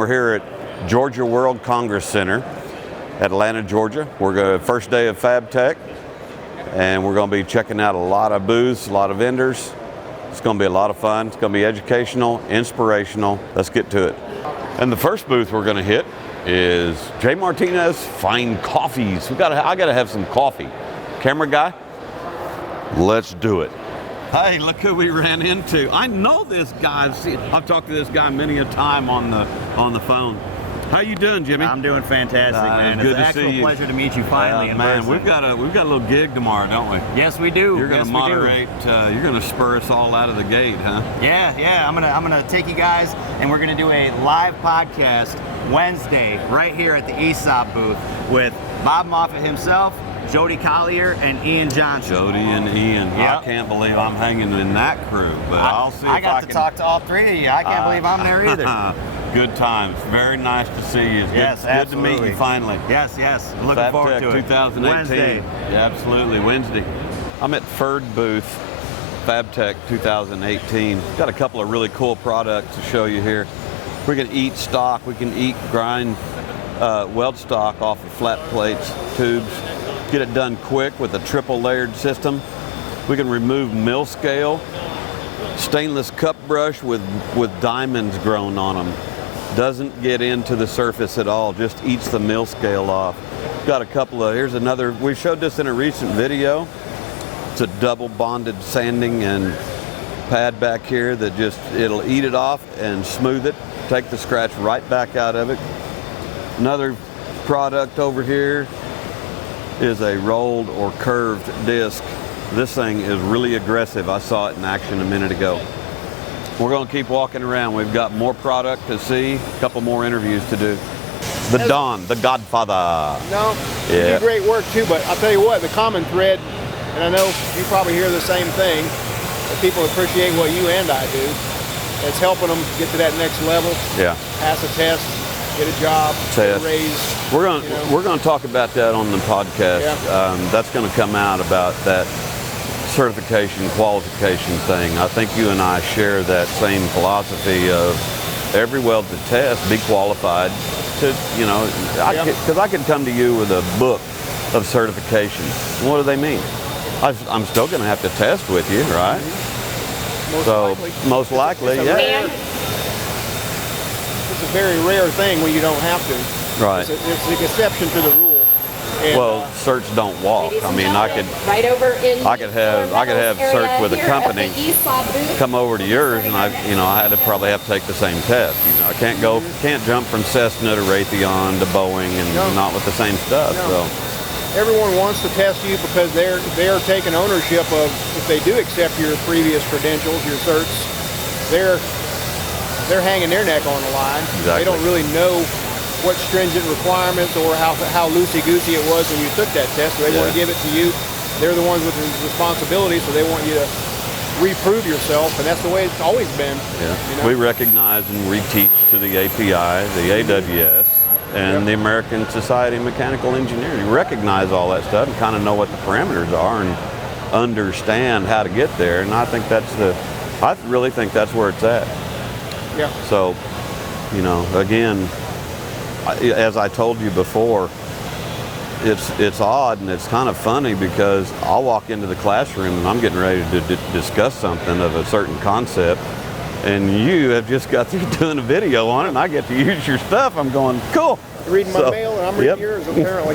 We're here at Georgia World Congress Center, Atlanta, Georgia. We're going first day of Fabtech, and we're going to be checking out a lot of booths, a lot of vendors. It's going to be a lot of fun. It's going to be educational, inspirational. Let's get to it. And the first booth we're going to hit is J. Martinez Fine Coffees. I got to have some coffee. Camera guy, let's do it. Hey, look who we ran into. I know this guy. I've talked to this guy many a time on the phone. How you doing, Jimmy? I'm doing fantastic, man. Good it's to see you. Pleasure to meet you finally. Man, we've got a little gig tomorrow, don't we? Yes, we do. You're going to moderate. You're going to spur us all out of the gate, huh? Yeah. I'm gonna take you guys, and we're gonna do a live podcast Wednesday right here at the ESAB booth with Bob Moffitt himself, Jody Collier, and Ian Johnson. Jody and Ian. Yep. I can't believe I'm hanging in that crew, but I'll see if I got to talk to all three of you. I can't believe I'm there either. Good times. Very nice to see you. Yes, good to meet you finally. Yes. Looking Fabtech forward to it. 2018. Wednesday. Yeah, absolutely. Wednesday. I'm at third booth, Fabtech 2018. Got a couple of really cool products to show you here. We can eat stock. We can grind weld stock off of flat plates, tubes. Get it done quick with a triple layered system. We can remove mill scale, stainless cup brush with diamonds grown on them. Doesn't get into the surface at all, just eats the mill scale off. Got a couple of, here's another, we showed this in a recent video. It's a double bonded sanding and pad back here that it'll eat it off and smooth it, take the scratch right back out of it. Another product over here is a rolled or curved disc. This thing is really aggressive. I saw it in action a minute ago. We're going to keep walking around. We've got more product to see, a couple more interviews to do. The Don, the Godfather. No, you do great work too, but I'll tell you what, the common thread, and I know you probably hear the same thing, that people appreciate what you and I do. It's helping them get to that next level, pass a test, get a job, get a raise. We're going to talk about that on the podcast. That's going to come out about that certification, qualification thing. I think you and I share that same philosophy of every weld to test, be qualified to, because I could come to you with a book of certifications. What do they mean? I'm still going to have to test with you, right? Most likely, yeah. It's a very rare thing when you don't have to. Right. It's an exception to the rule. And, well, certs don't walk. I mean, I could have certs with a company come over to yours, and I had to probably have to take the same test. I can't jump from Cessna to Raytheon to Boeing and not with the same stuff. No. So everyone wants to test you because they're taking ownership of, if they do accept your previous credentials, your certs, they're hanging their neck on the line. Exactly. They don't really know what stringent requirements or how loosey-goosey it was when you took that test. So they want to give it to you. They're the ones with the responsibility, so they want you to reprove yourself, and that's the way it's always been. Yeah. We recognize and reteach to the API, the AWS, and the American Society of Mechanical Engineers. You recognize all that stuff and kind of know what the parameters are and understand how to get there. And I really think that's where it's at. Yeah. So, again, as I told you before, it's odd and it's kind of funny because I'll walk into the classroom and I'm getting ready to discuss something of a certain concept, and you have just got through doing a video on it, and I get to use your stuff. I'm going, cool. You're reading my mail and I'm reading yours, apparently.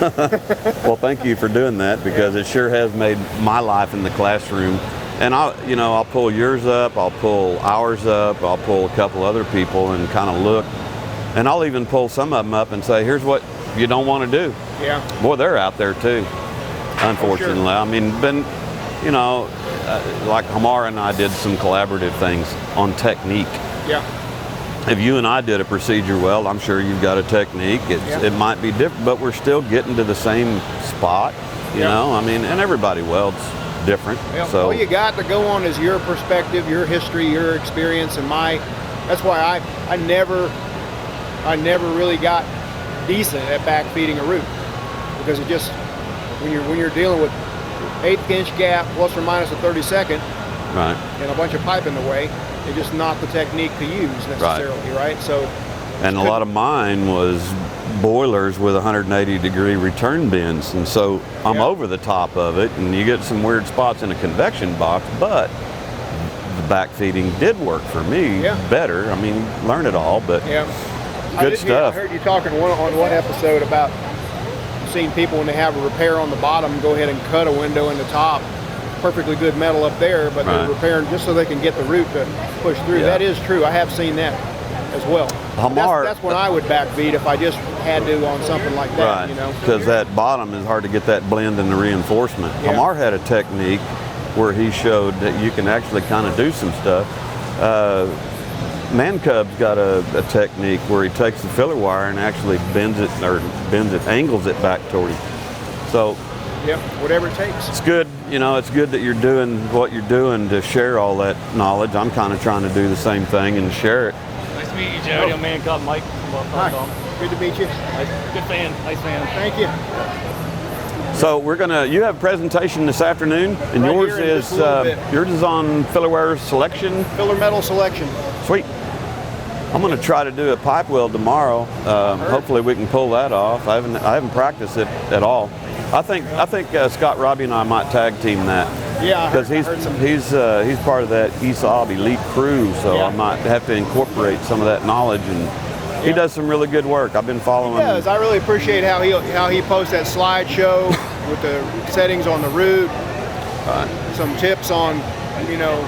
Well, thank you for doing that, because it sure has made my life in the classroom. And I'll pull yours up, I'll pull ours up, I'll pull a couple other people and kind of look. And I'll even pull some of them up and say, here's what you don't want to do. Yeah. Boy, they're out there too, unfortunately. Sure. I mean, like Hamar and I did some collaborative things on technique. Yeah. If you and I did a procedure weld, I'm sure you've got a technique. It might be different, but we're still getting to the same spot, you know? I mean, and everybody welds different. Yeah. So all you got to go on is your perspective, your history, your experience, and that's why I never really got decent at backfeeding a root, because it just, when you're dealing with 1/8 inch gap plus or minus a 32nd, right, and a bunch of pipe in the way, it's just not the technique to use necessarily, right? So And a lot of mine was boilers with 180-degree return bends, and so I'm over the top of it, and you get some weird spots in a convection box, but the back feeding did work for me better. I mean, learn it all, but good stuff. I heard you talking on one episode about seeing people when they have a repair on the bottom go ahead and cut a window in the top. Perfectly good metal up there, but they're repairing just so they can get the root to push through. That is true. I have seen that as well. That's when I would back feed if I just had to on something like that, you know. Because that bottom is hard to get that blend and the reinforcement. Hamar had a technique where he showed that you can actually kind of do some stuff. Man Cub's got a technique where he takes the filler wire and actually angles it back toward him. So whatever it takes. It's good, you know, it's good that you're doing what you're doing to share all that knowledge. I'm kind of trying to do the same thing and share it. Nice to meet you, Jody. I'm Man Cub Mike from Weld.com. Good to meet you. Good fan. Nice fan. Thank you. So you have a presentation this afternoon, and yours is on filler wire selection. Filler metal selection. Sweet. I'm going to try to do a pipe weld tomorrow. Hopefully we can pull that off. I haven't practiced it at all. I think Scott Robbie and I might tag team that. Yeah, because he's part of that ESAB elite crew, so I might have to incorporate some of that knowledge, and he does some really good work. I've been following him. I really appreciate how he posts that slideshow with the settings on the root, some tips on you know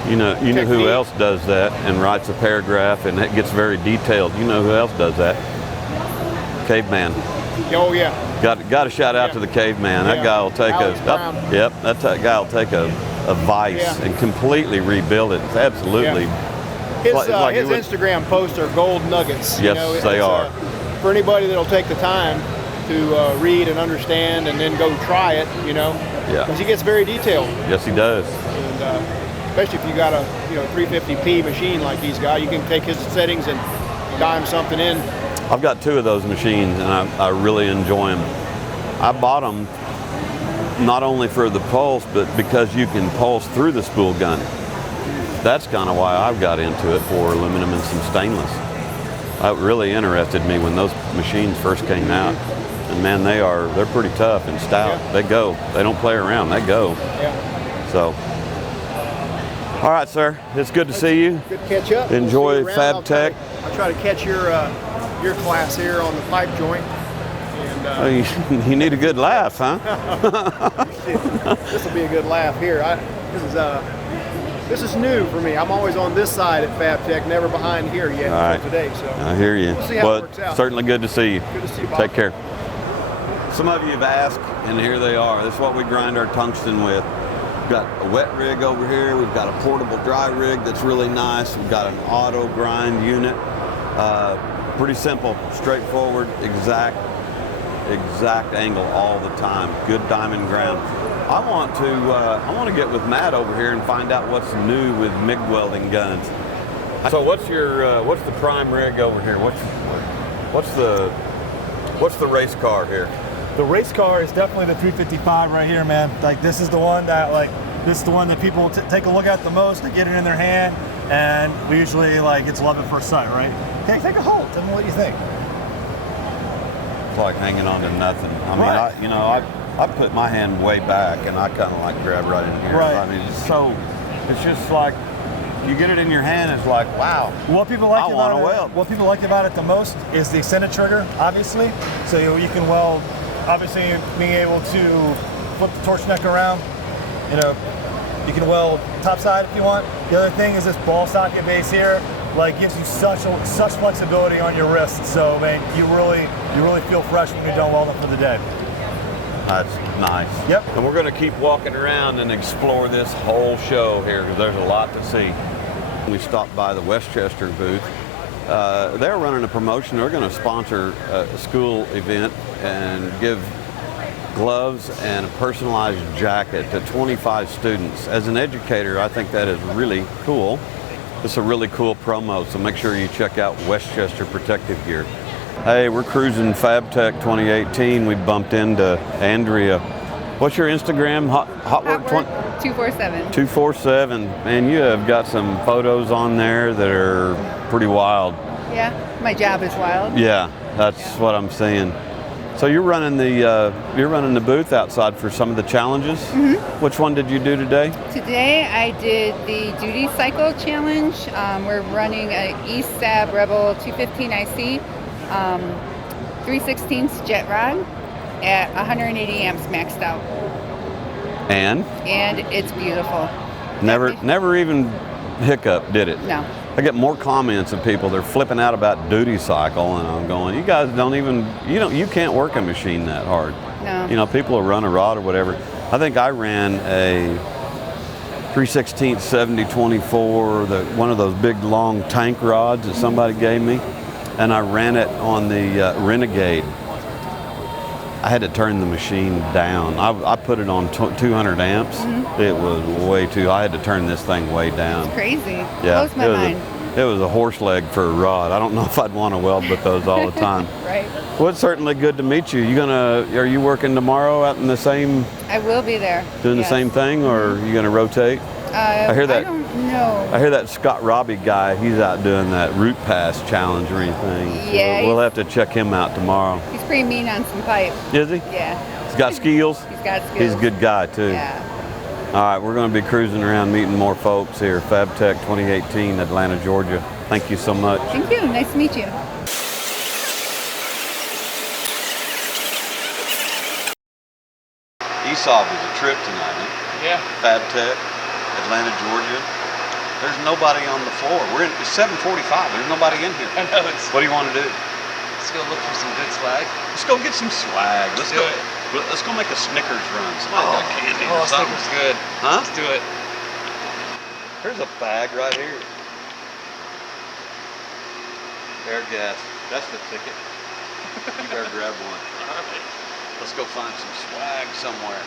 who else does that and writes a paragraph and it gets very detailed. You know who else does that? Caveman. Oh yeah. Got to shout out to the Caveman. That guy will take that guy will take a vice and completely rebuild it. It's absolutely. His Instagram posts are gold nuggets. Yes, they are. For anybody that'll take the time to read and understand and then go try it, because he gets very detailed. Yes, he does. And especially if you got a 350p machine like he's got, you can take his settings and dime something in. I've got 2 of those machines, and I really enjoy them. I bought them not only for the pulse, but because you can pulse through the spool gun. That's kind of why I've got into it, for aluminum and some stainless. It really interested me when those machines first came out. And man, they're pretty tough and stout. They go. They don't play around. They go. So, all right, sir. It's good to see you. Good to catch up. Enjoy Fabtech. I'll try to catch your class here on the pipe joint. And, you need a good laugh, huh? This will be a good laugh here. This is new for me. I'm always on this side at Fabtech, never behind here yet until today. So I hear you. We'll see how it works out. Certainly good to see you. Good to see you, Bob. Take care. Some of you have asked, and here they are. This is what we grind our tungsten with. We've got a wet rig over here. We've got a portable dry rig that's really nice. We've got an auto grind unit. Pretty simple, straightforward, exact angle all the time. Good diamond ground. I want to get with Matt over here and find out what's new with MIG welding guns. So what's the prime rig over here? What's the race car here? The race car is definitely the 355 right here, man. Like this is the one that people take a look at the most. They get it in their hand, and we usually it's love at first sight, right? Take a hold. Tell me what you think. It's like hanging on to nothing. I mean, I put my hand way back and I kind of grab right in here. Right. I mean, it's just like you get it in your hand. It's like, wow. What people like about it the most is the extended trigger, obviously. So you can weld. Obviously, being able to flip the torch neck around. You can weld top side if you want. The other thing is this ball socket base here. Gives you such flexibility on your wrist. So man, you really feel fresh when you're done welding for the day. That's nice. Yep. And we're going to keep walking around and explore this whole show here because there's a lot to see. We stopped by the Westchester booth. They're running a promotion. They're going to sponsor a school event and give gloves and a personalized jacket to 25 students. As an educator, I think that is really cool. It's a really cool promo, so make sure you check out Westchester Protective Gear. Hey, we're cruising Fabtech 2018. We bumped into Andrea. What's your Instagram? Hotwork 247. 247. Man, you have got some photos on there that are pretty wild. Yeah, my job is wild. Yeah, that's what I'm saying. So you're running the booth outside for some of the challenges. Mm-hmm. Which one did you do today? Today I did the duty cycle challenge. We're running a ESAB Rebel 215 IC, 3/16 jet rod at 180 amps maxed out. And It's beautiful. never even hiccup, did it? No. I get more comments of people, they're flipping out about duty cycle, and I'm going, you guys don't even, you can't work a machine that hard. No. You know, people will run a rod or whatever. I think I ran a 3/16 70-24, one of those big long tank rods that somebody gave me, and I ran it on the Renegade. I had to turn the machine down. I put it on 200 amps. Mm-hmm. It was way too, I had to turn this thing way down. It's crazy. Yeah, Blows my mind. It was a horse leg for a rod. I don't know if I'd want to weld with those all the time. Right. Well, it's certainly good to meet you. Are you working tomorrow out in the same, I will be there. doing Yes. the same thing, or are you going to rotate? I hear that. I don't know. I hear that Scott Robbie guy, he's out doing that root pass challenge or anything. So Yeah, we'll have to check him out tomorrow. He's pretty mean on some pipe. Is he? Yeah. He's got skills? He's got skills. He's a good guy too. Yeah. All right, we're going to be cruising around meeting more folks here. Fabtech 2018, Atlanta, Georgia. Thank you so much. Thank you. Nice to meet you. ESAB is a trip tonight, huh? Yeah. Fabtech, Atlanta, Georgia. There's nobody on the floor. It's 7:45. There's nobody in here. I know it's. What do you want to do? Let's go look for some good swag. Let's go get some swag. Let's do it. Let's go make a Snickers run. Somebody got candy or something. Snickers good. Huh? Let's do it. There's a bag right here. Air gas. That's the ticket. You better grab one. All right. Let's go find some swag somewhere.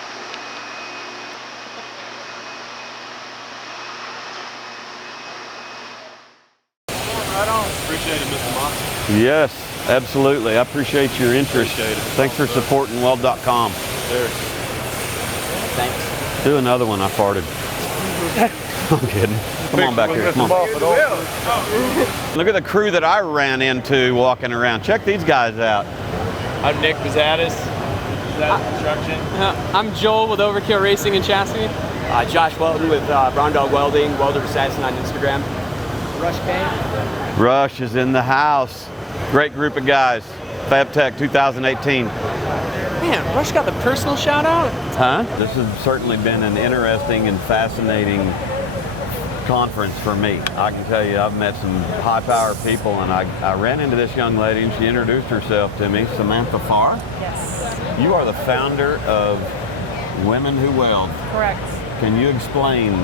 Right on. Appreciate it, Mr. Moss. Yes, absolutely. I appreciate your interest. Appreciate it. Thanks for supporting Weld.com. Sure. Thanks. Do another one. I farted. I'm kidding. Come on back here. Come on. Look at the crew that I ran into walking around. Check these guys out. I'm Nick Bizatis. Construction. I'm Joel with Overkill Racing and Chassis. Josh Welding with Brown Dog Welding, Welder Assassin on Instagram. Rush Kane. Rush is in the house. Great group of guys. Fabtech 2018. Man, Rush got the personal shout out. Huh? This has certainly been an interesting and fascinating conference for me. I can tell you, I've met some high-power people, and I ran into this young lady, and she introduced herself to me, Samantha Farr. Yes, You are the founder of Women Who Weld. correct. Can you explain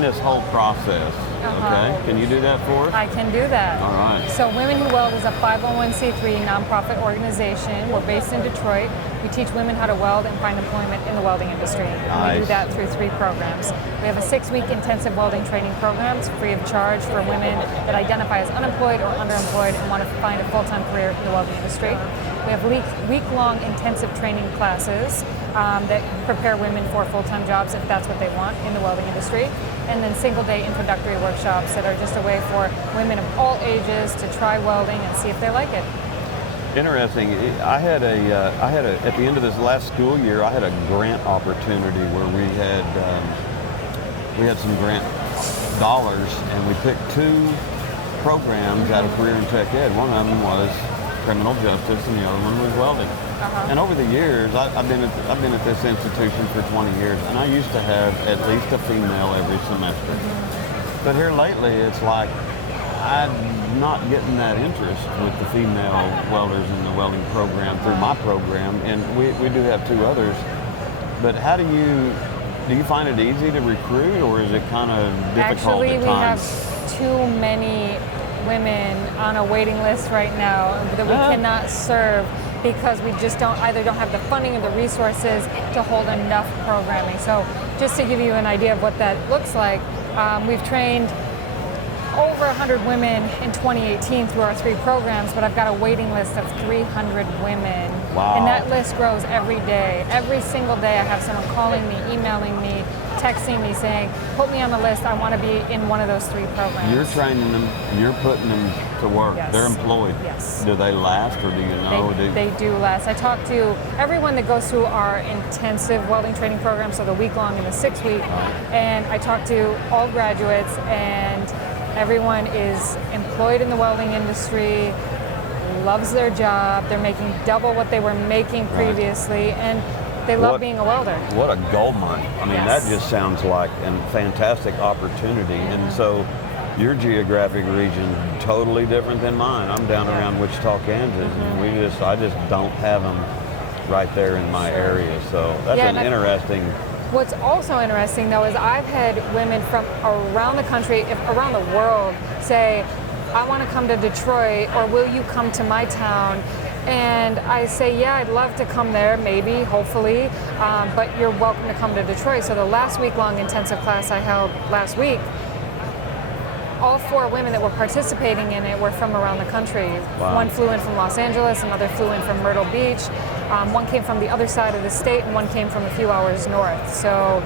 this whole process? Okay, can you do that for us? I can do that. All right. So Women Who Weld is a 501c3 nonprofit organization. We're based in Detroit. We teach women how to weld and find employment in the welding industry. And we do Nice. that through 3 programs. We have a 6-week intensive welding training program. It's free of charge for women that identify as unemployed or underemployed and want to find a full-time career in the welding industry. We have week-long intensive training classes that prepare women for full-time jobs if that's what they want in the welding industry. And then single-day introductory workshops that are just a way for women of all ages to try welding and see if they like it. Interesting. I had at the end of this last school year, I had a grant opportunity where we had some grant dollars, and we picked 2 programs out of Career and Tech Ed. One of them was criminal justice, and the other one was welding. And over the years, I've been at this institution for 20 years, and I used to have at least a female every semester. But here lately, it's like I'm not getting that interest with the female welders in the welding program through my program, and we do have 2 others. But how do you find it easy to recruit, or is it kind of difficult Actually, at we times? have too many women on a waiting list right now that we cannot serve because we just don't have the funding or the resources to hold enough programming. So just to give you an idea of what that looks like, we've trained over 100 women in 2018 through our 3 programs, but I've got a waiting list of 300 women. Wow. And that list grows every day. Every single day I have someone calling me, emailing me, texting me saying, put me on the list, I want to be in one of those 3 programs. You're training them, you're putting them to work. Yes. They're employed. Yes. Do they last, or do you know? They do last. I talk to everyone that goes through our intensive welding training program, so the week-long and the 6-week, and I talk to all graduates, and everyone is employed in the welding industry, loves their job, they're making double what they were making previously, and they love being a welder. What a gold mine. I mean, Yes. that just sounds like a fantastic opportunity. And so your geographic region, totally different than mine. I'm down around Wichita, Kansas, and I just don't have them right there in my area. So that's interesting. What's also interesting, though, is I've had women from around the country, around the world, say, I want to come to Detroit, or will you come to my town? And I say, yeah, I'd love to come there, maybe, hopefully, but you're welcome to come to Detroit. So the last week-long intensive class I held last week, all 4 women that were participating in it were from around the country. Wow. One flew in from Los Angeles, another flew in from Myrtle Beach, one came from the other side of the state, and one came from a few hours north. So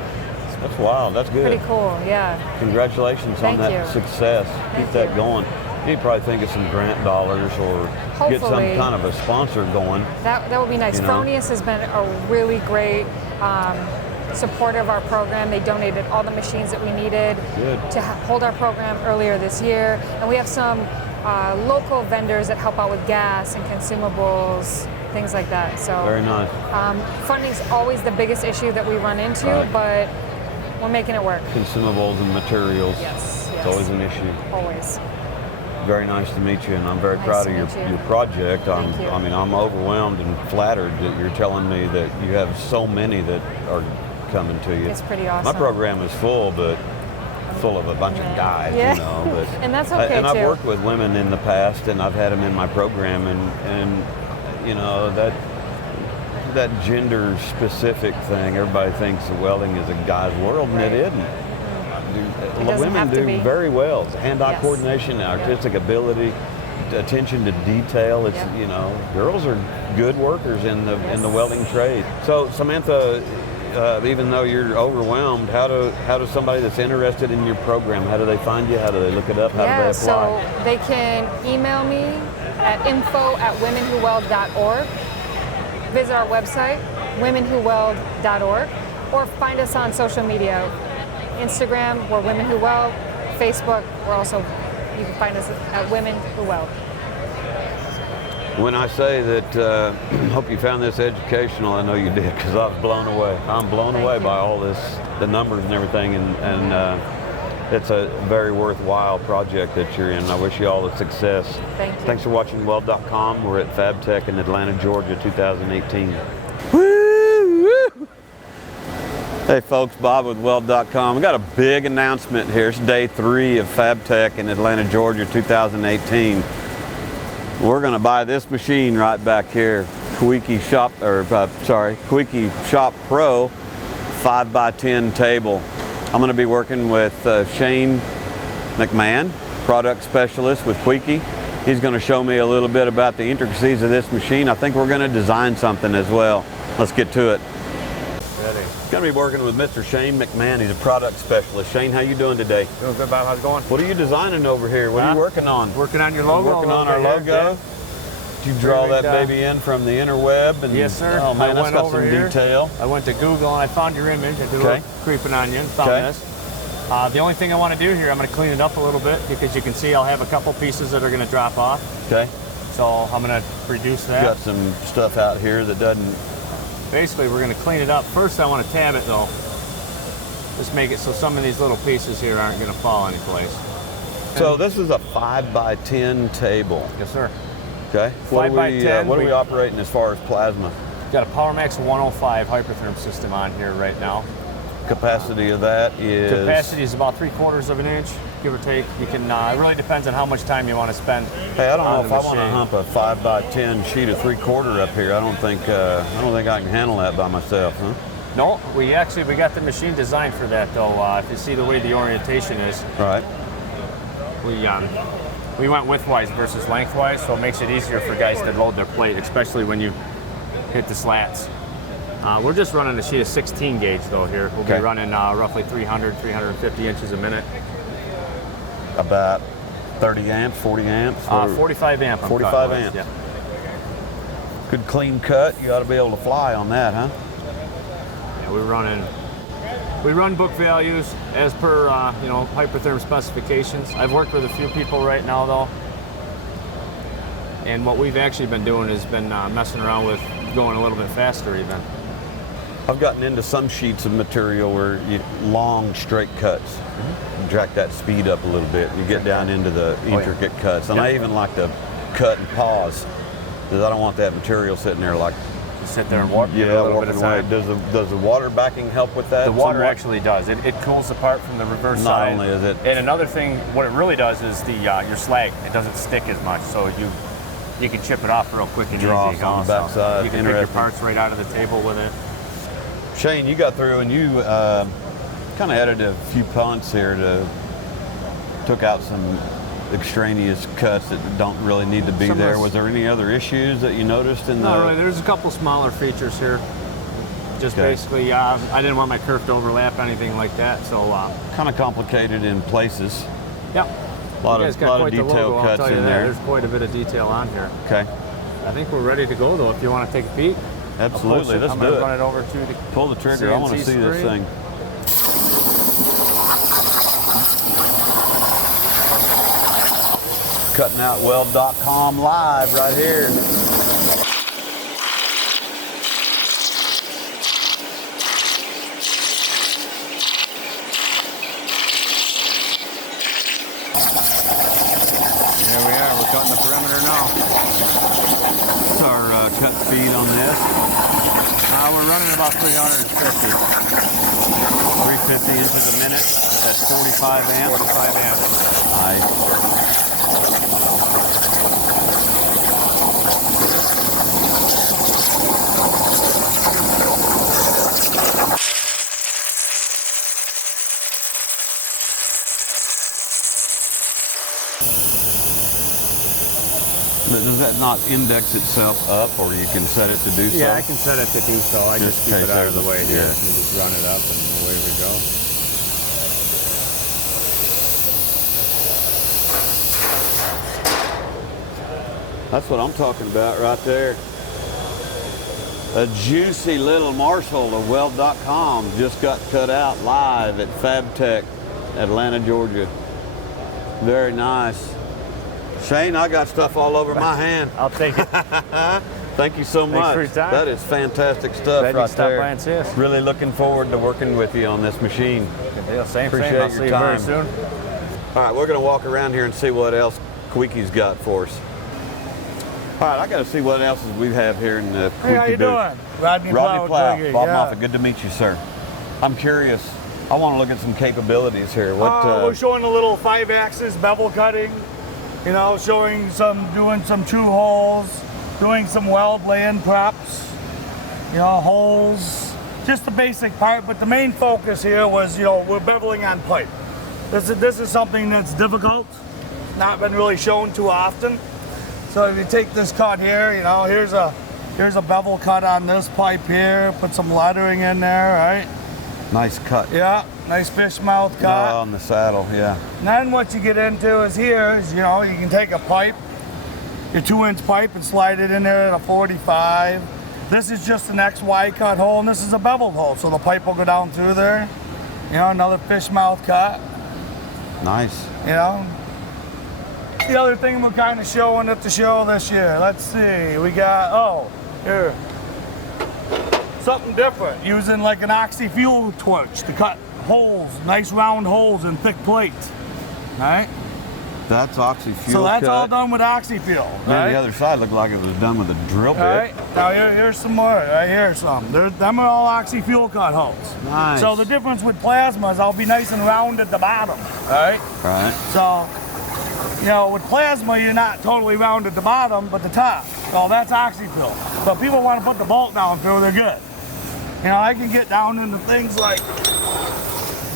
that's wild. That's good. pretty cool, yeah. Congratulations on that success. Keep that going. You'd probably think of some grant dollars or get some kind of a sponsor going. That would be nice. Fronius has been a really great supporter of our program. They donated all the machines that we needed to hold our program earlier this year. And we have some local vendors that help out with gas and consumables, things like that. So very nice. Funding's always the biggest issue that we run into, but we're making it work. Consumables and materials. Yes. It's always an issue. Always. Very nice to meet you, and I'm very proud of your project. I mean, I'm overwhelmed and flattered that you're telling me that you have so many that are coming to you. It's pretty awesome. My program is full, but full of a bunch of guys, you know. But, and that's okay and too. I've worked with women in the past, and I've had them in my program, and you know, that gender-specific thing, everybody thinks that welding is a guy's world, and it isn't. Women do very well. It's hand-eye coordination, artistic ability, attention to detail. It's you know, girls are good workers in the welding trade. So Samantha, even though you're overwhelmed, how does somebody that's interested in your program, how do they find you? How do they look it up? How do they apply? So they can email me at info@womenwhoweld.org, visit our website, womenwhoweld.org, or find us on social media. Instagram, we're Women Who Weld. Facebook, you can find us at Women Who Weld. When I say that, hope you found this educational, I know you did, because I was blown away. I'm blown away by all this, the numbers and everything, and it's a very worthwhile project that you're in. I wish you all the success. Thank you. Thanks for watching Weld.com. We're at Fabtech in Atlanta, Georgia, 2018. Hey folks, Bob with Weld.com. We got a big announcement here. It's day 3 of Fabtech in Atlanta, Georgia, 2018. We're going to buy this machine right back here, Quickie Shop Pro 5x10 table. I'm going to be working with Shane McMahon, product specialist with Quickie. He's going to show me a little bit about the intricacies of this machine. I think we're going to design something as well. Let's get to it. Going to be working with Mr. Shane McMahon. He's a product specialist. Shane, how you doing today? Doing good, Bob. How's it going? What are you designing over here? What are you working on? Working on your logo. Working on our logo. Did you draw that baby in from the interweb? And, yes, sir. Oh man, that's got some detail. I went to Google and I found your image. I did a little creeping on you and found this. The only thing I want to do here, I'm going to clean it up a little bit, because you can see I'll have a couple pieces that are going to drop off. Okay. So I'm going to reduce that. You got some stuff out here that doesn't... Basically, we're going to clean it up. First, I want to tab it though. Just make it so some of these little pieces here aren't going to fall anyplace. So this is a 5x10 table. Yes, sir. Okay. 5x10. What are we operating as far as plasma? Got a PowerMax 105 hypertherm system on here right now. Capacity of that is? Capacity is about 3/4 of an inch, give or take. You can. It really depends on how much time you want to spend. Hey, I don't know if I want to hump a 5x10 sheet of 3/4 up here. I don't think I can handle that by myself, huh? No, we got the machine designed for that though. If you see the way the orientation is, right? We went widthwise versus lengthwise, so it makes it easier for guys to load their plate, especially when you hit the slats. We're just running a sheet of 16 gauge though here. We'll be running roughly 300, 350 inches a minute. About 30 amps, 40 amps? 45 amp. 45 amps. Yeah. Good clean cut. You ought to be able to fly on that, huh? Yeah, we run book values as per you know, Hypertherm specifications. I've worked with a few people right now though, and what we've actually been doing is been messing around with going a little bit faster even. I've gotten into some sheets of material where long straight cuts. Jack that speed up a little bit. You get down into the intricate cuts, and I even like to cut and pause because I don't want that material sitting there like sit there and warp. Yeah, a little warping bit of away. time. Does the water backing help with that? The water somewhat? actually does. It cools the part from the reverse side. Not only is it, and another thing, what it really does is the your slag. It doesn't stick as much, so you can chip it off real quick and Draw easy. on the backside. You can pick your parts right out of the table with it. Shane, you got through and you kind of added a few punts here took out some extraneous cuts that don't really need to be there. Was there any other issues that you noticed in Not really. There's a couple smaller features here. Just basically, I didn't want my kerf to overlap anything like that, so kind of complicated in places. Yep. A lot of detail cuts in there. There's quite a bit of detail on here. Okay. I think we're ready to go though. If you want to take a peek. Absolutely. Let's I'm do going it. to run it over to the pull the trigger. CNC I want to see this thing. Cutting out Weld.com live right here. Here we are. We're cutting the perimeter now. What's our cut speed on this? We're running about 350. 350 inches a minute. That's 45 amps. 45 amps. Nice. Does that not index itself up, or you can set it to do so? Yeah, I can set it to do so. I just keep it out of the way here. Yeah. You just run it up and away we go. That's what I'm talking about right there. A juicy little morsel of Weld.com just got cut out live at Fabtech, Atlanta, Georgia. Very nice. Shane, I got stuff all over my hand. I'll take it. Thank you so much. Thanks for your time. That is fantastic stuff right stop there. by and see us. Really looking forward to working with you on this machine. Good deal. Same. Appreciate I'll your see you time. very soon. All right, we're going to walk around here and see what else Quicky's got for us. All right, I got to see what else we have here in the Quickie Hey, how you booth. doing? Rodney Plow, Bob yeah. Moffett. Good to meet you, sir. I'm curious. I want to look at some capabilities here. We're showing a little 5-axis bevel cutting. You know, doing some true holes, doing some weld laying props. You know, holes. Just the basic part, but the main focus here was, you know, we're beveling on pipe. This is something that's difficult, not been really shown too often. So if you take this cut here, you know, here's a bevel cut on this pipe here. Put some lettering in there, right? Nice cut. Yeah, nice fish mouth cut. On the saddle, yeah. And then what you get into is here is, you know, you can take a pipe, your 2-inch pipe, and slide it in there at a 45. This is just an XY cut hole, and this is a beveled hole, so the pipe will go down through there. You know, another fish mouth cut. Nice. You know. The other thing we're kind of showing at the show this year. Let's see, we got, here. Something different, using like an oxy fuel torch to cut holes, nice round holes in thick plates. All right? That's oxy fuel. So that's cut. all done with oxy fuel. Man, Right? the other side looked like it was done with a drill bit. All right, now here's some more. Right here's some. Them are all oxy fuel cut holes. Nice. So the difference with plasma is I'll be nice and round at the bottom. All right? Right. So, you know, with plasma, you're not totally round at the bottom, but the top. So that's oxy fuel. So if people want to put the bolt down through, they're good. You know, I can get down into things like,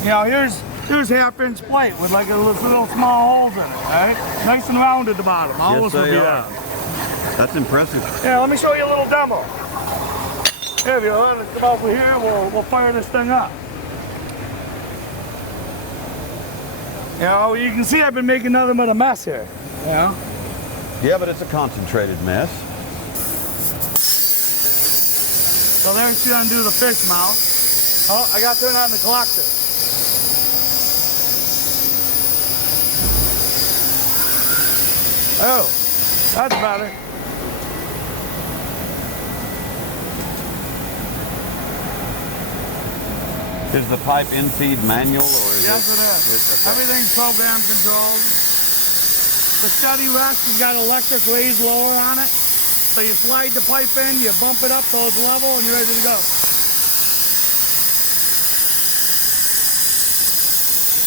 you know, here's 1/2-inch plate with like a little small holes in it, right? Nice and round at the bottom. Almost will be that. That's impressive. Yeah, let me show you a little demo. Here, if you want to come over here, we'll fire this thing up. You know, you can see I've been making nothing but a mess here. You know? Yeah, but it's a concentrated mess. So there she's gonna do the fish mouth. Oh, I got to turn on the collector. Oh, that's better. Is the pipe in-feed manual or is Yes, it is. okay. Everything's program controlled. The steady rest has got electric raise lower on it. So you slide the pipe in, you bump it up to its level, and you're ready to go.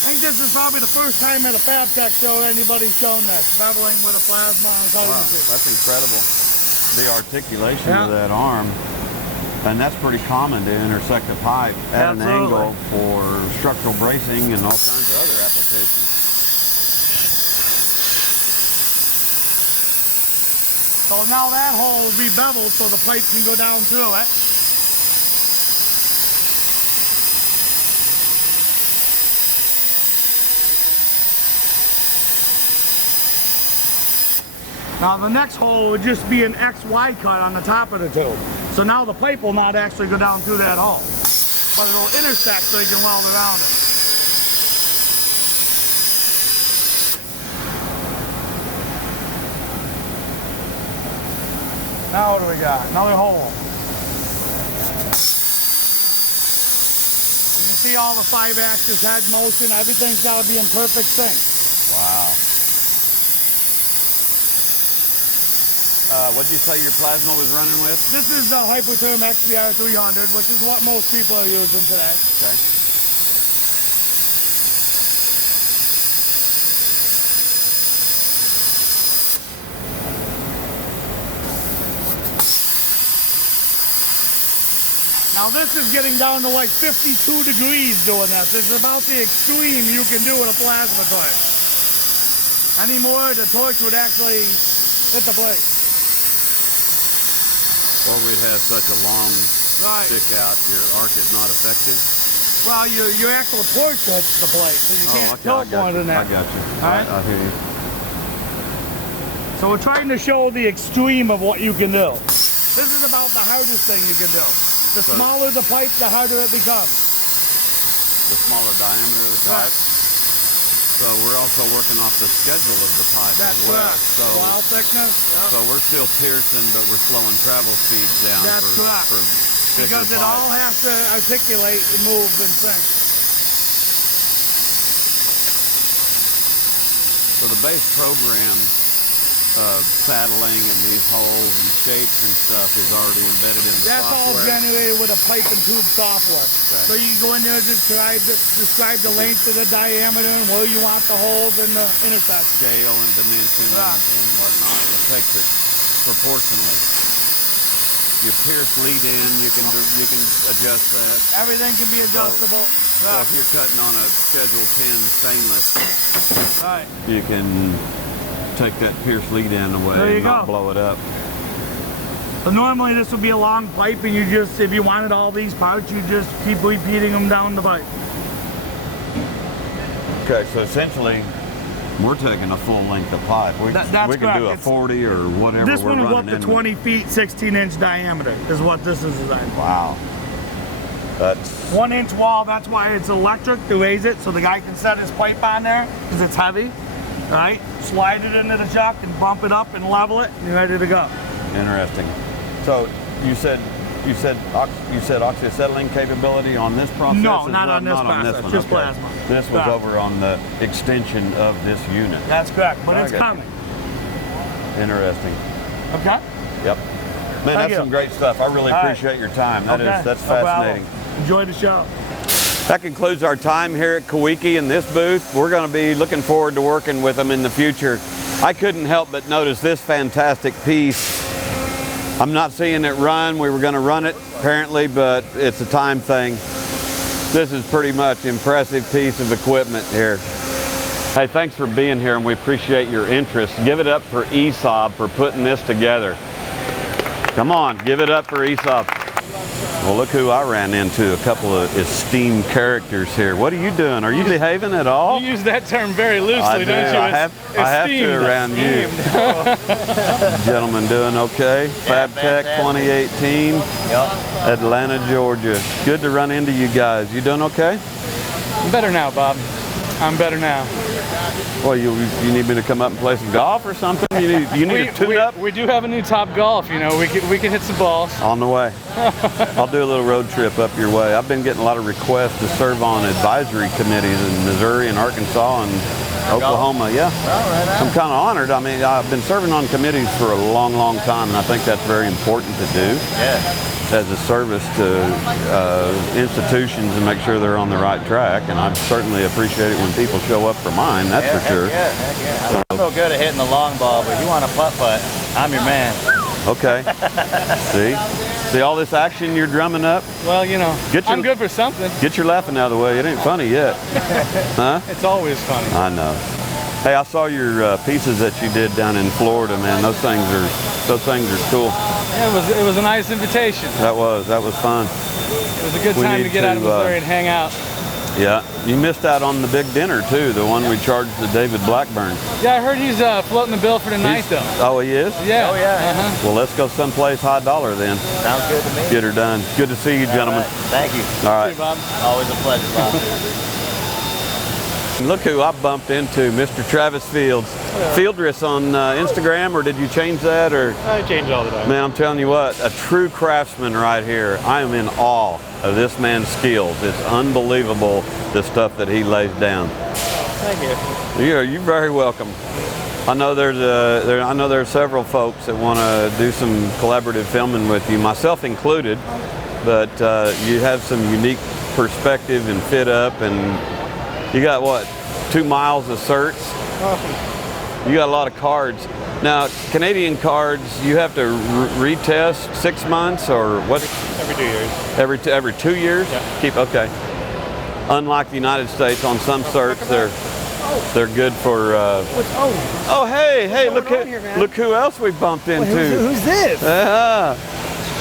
I think this is probably the first time at a Fabtech show anybody's shown this, beveling with a plasma on a cutting Wow, machine. that's incredible. The articulation of that arm. And that's pretty common to intersect a pipe at an angle for structural bracing and all kinds of other applications. So now that hole will be beveled so the pipe can go down through it. Now the next hole would just be an XY cut on the top of the tube. So now the pipe will not actually go down through that hole, but it'll intersect so you can weld around it. Now what do we got? Another hole. You can see all the 5-axis head motion. Everything's got to be in perfect sync. Wow. What did you say your plasma was running with? This is the Hypertherm XPR 300, which is what most people are using today. Okay. Now this is getting down to like 52 degrees doing this. This is about the extreme you can do with a plasma torch. Any more, the torch would actually hit the blade. Or we'd have such a long stick out, your arc is not effective. Well, your actual torch hits the blade, so you can't tilt more than that. I got you. All right? I hear you. So we're trying to show the extreme of what you can do. This is about the hardest thing you can do. The smaller the pipe, the harder it becomes. The smaller diameter of the pipe. So we're also working off the schedule of the pipe as well. That's correct. Wall thickness. Yep. So we're still piercing, but we're slowing travel speeds down. That's correct. Because it all has to articulate and move in sync. So the base program of saddling and these holes and shapes and stuff is already embedded in the software. That's all generated with a pipe and tube software. Okay. So you can go in there and describe the length of the diameter and where you want the holes and the intersection. Scale and dimension and whatnot. It takes it proportionally. Your pierce lead in, you can adjust that. Everything can be adjustable. So if you're cutting on a Schedule 10 stainless, you can take that pierce lead in away and not blow it up. So normally this would be a long pipe, and you just, if you wanted all these parts, you just keep repeating them down the pipe. Okay, so essentially, we're taking a full length of pipe. We can do a 40 or whatever. This one will go up to 20 feet, 16-inch diameter is what this is designed for. Wow. That's 1-inch wall. That's why it's electric to raise it, so the guy can set his pipe on there because it's heavy. Right? Slide it into the chuck and bump it up and level it, and you're ready to go. Interesting. So you said oxyacetylene capability on this process? No, not on this process, just plasma. This was over on the extension of this unit. That's correct, but it's coming. Interesting. Okay. Yep. Man, that's some great stuff. I really appreciate your time. That's fascinating. Enjoy the show. That concludes our time here at Kawiki in this booth. We're going to be looking forward to working with them in the future. I couldn't help but notice this fantastic piece. I'm not seeing it run. We were going to run it apparently, but it's a time thing. This is pretty much an impressive piece of equipment here. Hey, thanks for being here, and we appreciate your interest. Give it up for ESAB for putting this together. Come on, give it up for ESAB. Well, look who I ran into, a couple of esteemed characters here. What are you doing? Are you behaving at all? You use that term very loosely, I do. don't you? I have to around you. Gentlemen doing okay? Fabtech 2018, Atlanta, Georgia. Good to run into you guys. You doing okay? I'm better now, Bob. I'm better now. Well, you need me to come up and play some golf or something? You need to tune up? We do have a new Top Golf, you know. We can hit some balls. On the way. I'll do a little road trip up your way. I've been getting a lot of requests to serve on advisory committees in Missouri and Arkansas and Oklahoma. Yeah. I'm kind of honored. I mean, I've been serving on committees for a long, long time, and I think that's very important to do. Yeah. As a service to institutions and make sure they're on the right track. And I certainly appreciate it when people show up for mine, that's for sure. Yeah. I'm no good at hitting the long ball, but you want a putt-putt, I'm your man. Okay. See all this action you're drumming up? Well, you know, I'm good for something. Get your laughing out of the way. It ain't funny yet. Huh? It's always funny. I know. Hey, I saw your pieces that you did down in Florida, man. Those things are cool. Yeah, it was a nice invitation. That was fun. It was a good time to get out of Missouri and hang out. Yeah, you missed out on the big dinner too, the one we charged to David Blackburn. Yeah, I heard he's floating the bill for tonight though. Oh, he is? Yeah. Oh yeah. Well, let's go someplace high dollar then. Sounds good to me. Get her done. Good to see you, gentlemen. Right. Thank you. All right. See you, Bob. Always a pleasure, Bob. Look who I bumped into, Mr. Travis Fields. Fieldress on Instagram, or did you change that? Or I change all the time. Man, I'm telling you what, a true craftsman right here. I am in awe of this man's skills. It's unbelievable the stuff that he lays down. Thank you. You're very welcome. I know there's several folks that want to do some collaborative filming with you, myself included. But you have some unique perspective and fit up, and you got what, 2 miles of certs? Awesome. You got a lot of cards. Now, Canadian cards, you have to retest 6 months or what? Every 2 years. Every 2 years? Yeah. Okay. Unlike the United States, on some certs they're good for. Oh, hey! Look who else we bumped into. Who's this? Yeah.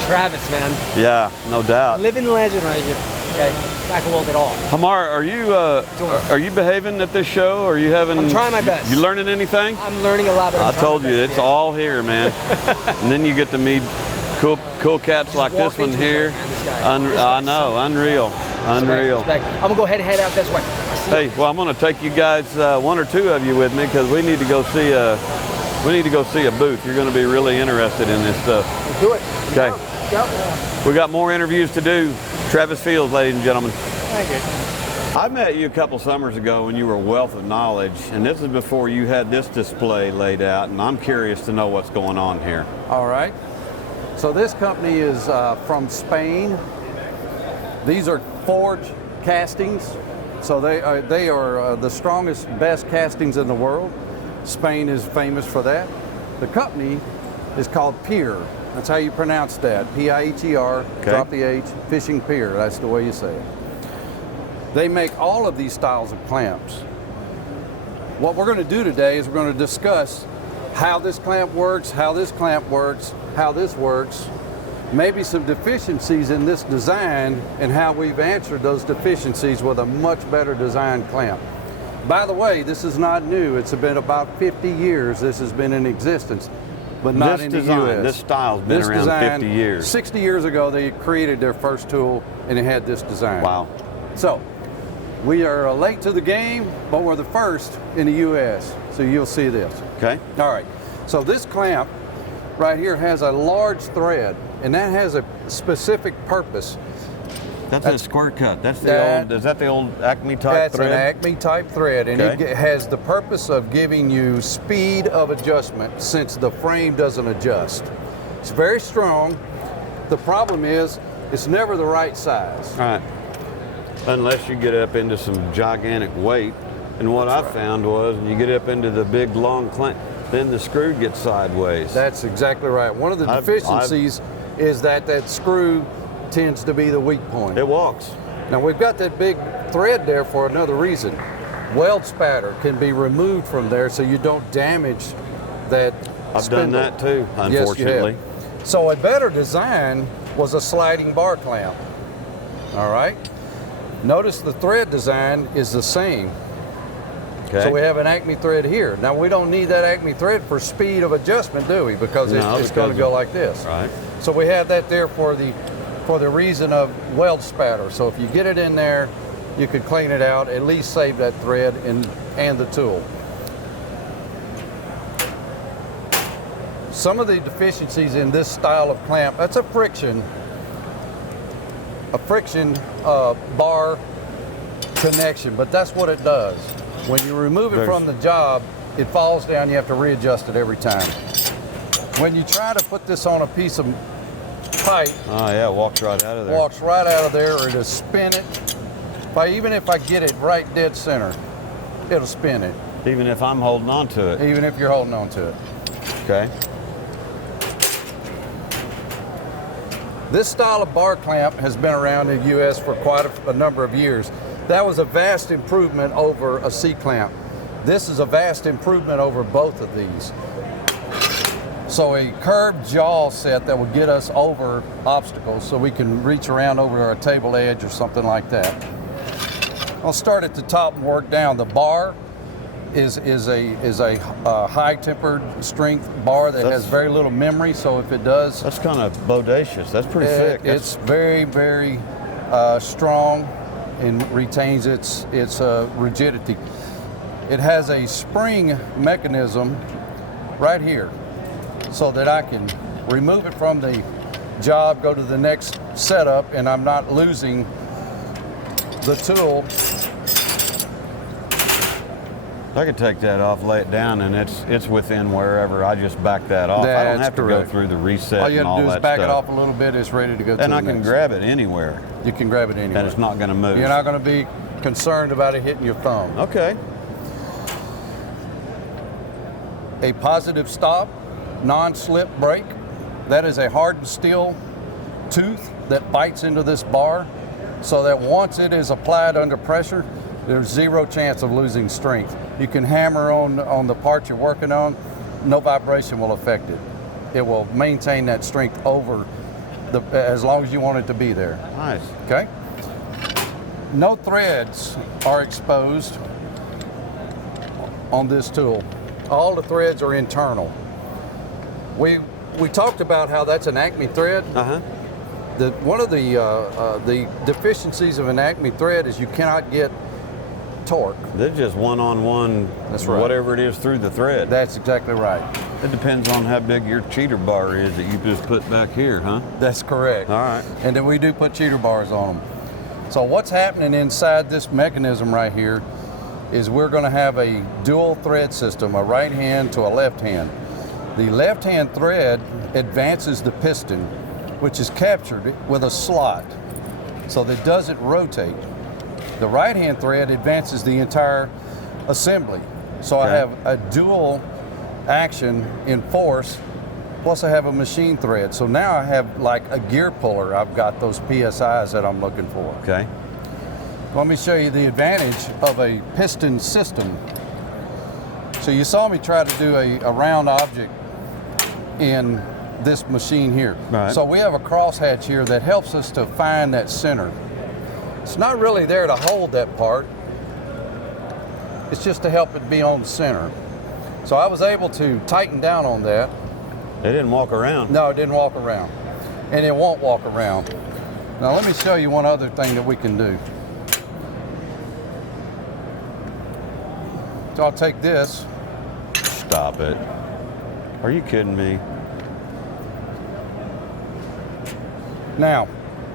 Travis, man. Yeah, no doubt. Living legend right here. Okay, back a Weld at all. Hamar, are you behaving at this show? Are you having? I'm trying my best. You learning anything? I'm learning a lot. But I told you, it's all here, man. And then you get to meet cool cats like this one here. I know, unreal. I'm gonna go head out this way. Hey, well, I'm gonna take you guys, 1 or 2 of you with me, because we need to go see a booth. You're gonna be really interested in this stuff. Let's do it. Okay. Go. We got more interviews to do. Travis Fields, ladies and gentlemen. Thank you. I met you a couple summers ago when you were a wealth of knowledge, and this is before you had this display laid out, and I'm curious to know what's going on here. All right. So this company is from Spain. These are forged castings. So they are the strongest, best castings in the world. Spain is famous for that. The company is called Pier. That's how you pronounce that. P-I-H-E-R, okay. Drop the H, fishing pier. That's the way you say it. They make all of these styles of clamps. What we're going to do today is we're going to discuss how this clamp works, how this clamp works, how this works, maybe some deficiencies in this design, and how we've answered those deficiencies with a much better designed clamp. By the way, this is not new. It's been about 50 years this has been in existence. But not in the U.S. This style's been around 50 years. 60 years ago, they created their first tool, and it had this design. Wow. So, we are late to the game, but we're the first in the U.S., so you'll see this. Okay. All right. So this clamp right here has a large thread, and that has a specific purpose. That's a square cut. Is that the old Acme type thread? That's an Acme type thread, and okay. It has the purpose of giving you speed of adjustment since the frame doesn't adjust. It's very strong. The problem is it's never the right size. All right. Unless you get up into some gigantic weight. And what I found was when you get up into the big long clamp, then the screw gets sideways. That's exactly right. One of the deficiencies is that screw tends to be the weak point. It walks. Now we've got that big thread there for another reason. Weld spatter can be removed from there so you don't damage that I've spindle. done that too, unfortunately. Yes, you have. So a better design was a sliding bar clamp. All right. Notice the thread design is the same. Okay. So we have an Acme thread here. Now we don't need that Acme thread for speed of adjustment, do we? Because it's going to go like this. Right. So we have that there for the reason of weld spatter. So if you get it in there, you could clean it out, at least save that thread and the tool. Some of the deficiencies in this style of clamp, that's a friction bar connection, but that's what it does. When you remove it from the job, it falls down, you have to readjust it every time. When you try to put this on a piece of pipe, oh yeah, walks right out of there. Walks right out of there, or it'll spin it. Even if I get it right dead center, it'll spin it. Even if I'm holding on to it? Even if you're holding on to it. Okay. This style of bar clamp has been around in the U.S. for quite a number of years. That was a vast improvement over a C-clamp. This is a vast improvement over both of these. So a curved jaw set that will get us over obstacles so we can reach around over a table edge or something like that. I'll start at the top and work down. The bar is a high tempered strength bar that has very little memory, so if it does... That's kind of bodacious. That's pretty thick. It's very, very strong and retains its rigidity. It has a spring mechanism right here so that I can remove it from the job, go to the next setup, and I'm not losing the tool. I could take that off, lay it down, and it's within wherever. I just back that off. I don't have to go through the reset and all that stuff. All you have to do is back it off a little bit, it's ready to go to the next. And I can grab it anywhere. You can grab it anywhere. And it's not going to move. You're not going to be concerned about it hitting your thumb. Okay. A positive stop, non-slip brake. That is a hardened steel tooth that bites into this bar so that once it is applied under pressure, there's zero chance of losing strength. You can hammer on the part you're working on, no vibration will affect it. It will maintain that strength over as long as you want it to be there. Nice. Okay? No threads are exposed on this tool. All the threads are internal. We talked about how that's an Acme thread. Uh-huh. One of the deficiencies of an Acme thread is you cannot get torque. They're just one-on-one, that's right, whatever it is through the thread. That's exactly right. It depends on how big your cheater bar is that you just put back here, huh? That's correct. All right. And then we do put cheater bars on them. So what's happening inside this mechanism right here is we're going to have a dual thread system, a right hand to a left hand. The left hand thread advances the piston, which is captured with a slot, so that it doesn't rotate. The right hand thread advances the entire assembly. So I have a dual action in force, plus I have a machine thread. So now I have like a gear puller. I've got those PSIs that I'm looking for. Okay. Let me show you the advantage of a piston system. So you saw me try to do a round object in this machine here. Right. So we have a crosshatch here that helps us to find that center. It's not really there to hold that part. It's just to help it be on the center. So I was able to tighten down on that. It didn't walk around. No, it didn't walk around. And it won't walk around. Now let me show you one other thing that we can do. So I'll take this. Stop it. Are you kidding me? Now,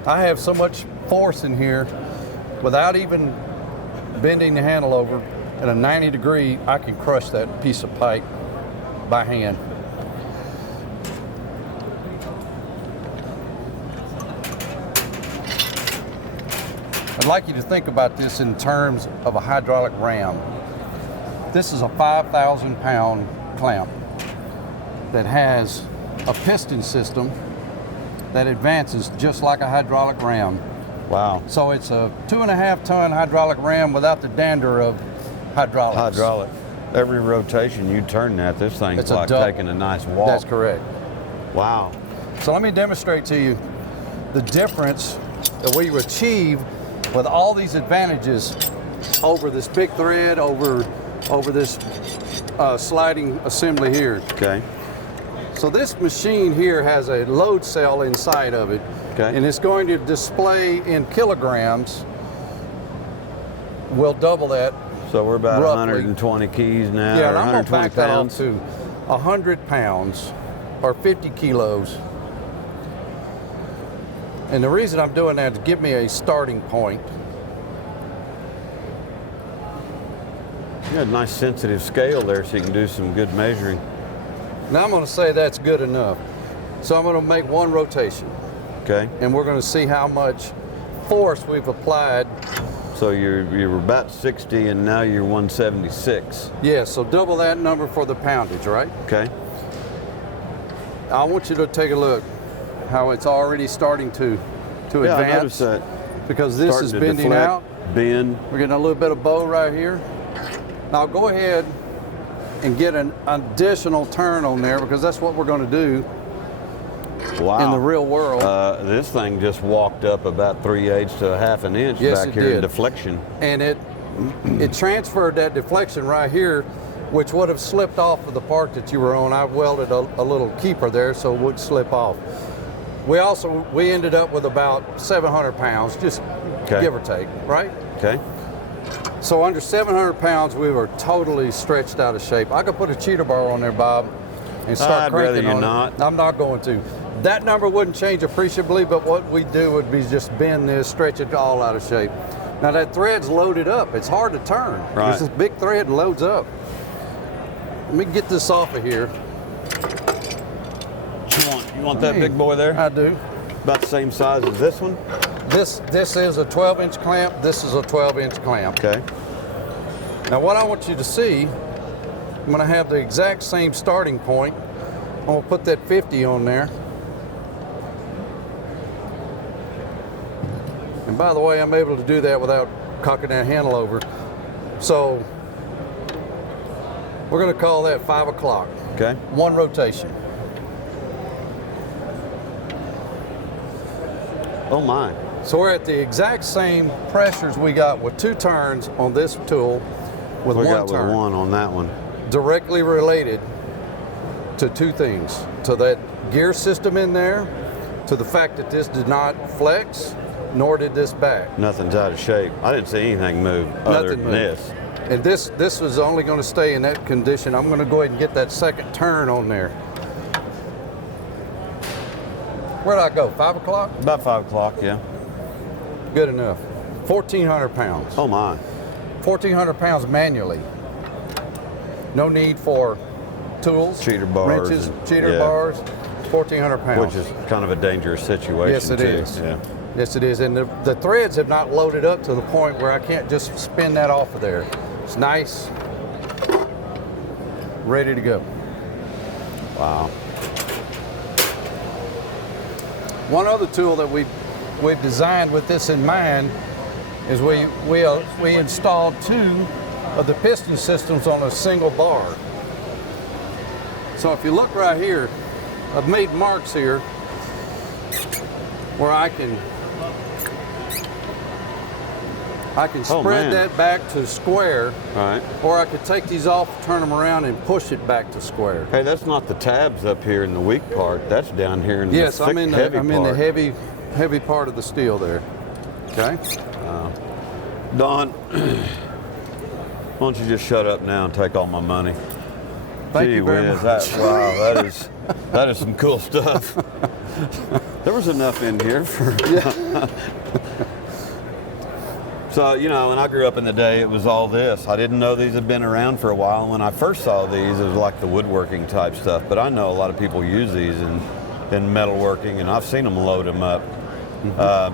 I have so much force in here, without even bending the handle over at a 90 degree, I can crush that piece of pipe by hand. I'd like you to think about this in terms of a hydraulic ram. This is a 5,000 pound clamp that has a piston system that advances just like a hydraulic ram. Wow. So it's a 2.5 ton hydraulic ram without the dander of hydraulics. Hydraulic. Every rotation you turn that, this thing's like taking a nice walk. That's correct. Wow. So let me demonstrate to you the difference that we achieve with all these advantages over this big thread, over this sliding assembly here. Okay. So this machine here has a load cell inside of it, okay, and it's going to display in kilograms. We'll double that. So we're about roughly 120 keys now, yeah, or and I'm going to 120 back that pounds. off to 100 pounds or 50 kilos. And the reason I'm doing that is to give me a starting point. You got a nice sensitive scale there, so you can do some good measuring. Now I'm going to say that's good enough. So I'm going to make one rotation. Okay. And we're going to see how much force we've applied. So you're about 60 and now you're 176. Yeah, so double that number for the poundage, right? Okay. I want you to take a look how it's already starting to Yeah, advance. I noticed that. Because this Starting is to bending deflect, out. Bend. We're getting a little bit of bow right here. Now go ahead and get an additional turn on there, because that's what we're going to do Wow. in the real world. This thing just walked up about 3/8 to a half an inch Yes, back it here did. in deflection. And it transferred that deflection right here, which would have slipped off of the part that you were on. I welded a little keeper there so it would slip off. We ended up with about 700 pounds, just Okay. give or take, right? Okay. So under 700 pounds, we were totally stretched out of shape. I could put a cheater bar on there, Bob, and start I'd rather cranking you on not. it. I'm not going to. That number wouldn't change appreciably, but what we do would be just bend this, stretch it all out of shape. Now that thread's loaded up. It's hard to turn. Right. There's this big thread loads up. Let me get this off of here. You want that big boy there? I do. About the same size as this one? This is a 12-inch clamp. This is a 12-inch clamp. Okay. Now what I want you to see, I'm going to have the exact same starting point. I'm going to put that 50 on there. And by the way, I'm able to do that without cocking that handle over. So we're going to call that 5 o'clock. Okay. One rotation. Oh my. So we're at the exact same pressures we got with 2 turns on this tool with We one got turn. with one on that one. Directly related to 2 things. To that gear system in there, to the fact that this did not flex, nor did this back. Nothing's out of shape. I didn't see anything move other Nothing than moved. this. And this was only going to stay in that condition. I'm going to go ahead and get that second turn on there. Where'd I go? 5 o'clock? About 5 o'clock, yeah. Good enough. 1,400 pounds. Oh my. 1,400 pounds manually. No need for tools, Cheater bars wrenches, and- cheater yeah. bars. 1,400 pounds. Which is kind of a dangerous situation. Yes, it too. is. Yeah. Yes, it is. And the threads have not loaded up to the point where I can't just spin that off of there. It's nice, ready to go. Wow. One other tool that we've designed with this in mind is we installed 2 of the piston systems on a single bar. So if you look right here, I've made marks here where I can Oh, spread man. that back to square, All right. or I could take these off, turn them around, and push it back to square. Hey, that's not the tabs up here in the weak part. That's down here in Yes, the thick, I'm in heavy the part. heavy part of the steel there. Okay. Don, why don't you just shut up now and take all my money? Thank Gee you very whiz, much. Wow, that is some cool stuff. There was enough in here for. So, you know, when I grew up in the day, it was all this. I didn't know these had been around for a while. When I first saw these, it was like the woodworking type stuff. But I know a lot of people use these in metalworking, and I've seen them load them up.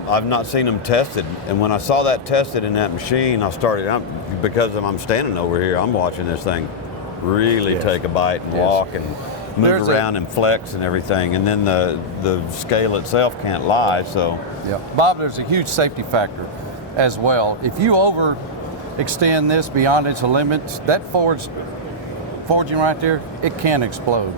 I've not seen them tested. And when I saw that tested in that machine, because I'm standing over here, I'm watching this thing really take a bite and walk and move around and flex and everything. And then the scale itself can't lie, so. Yeah. Bob, there's a huge safety factor as well. If you overextend this beyond its limits, that forging right there, it can explode.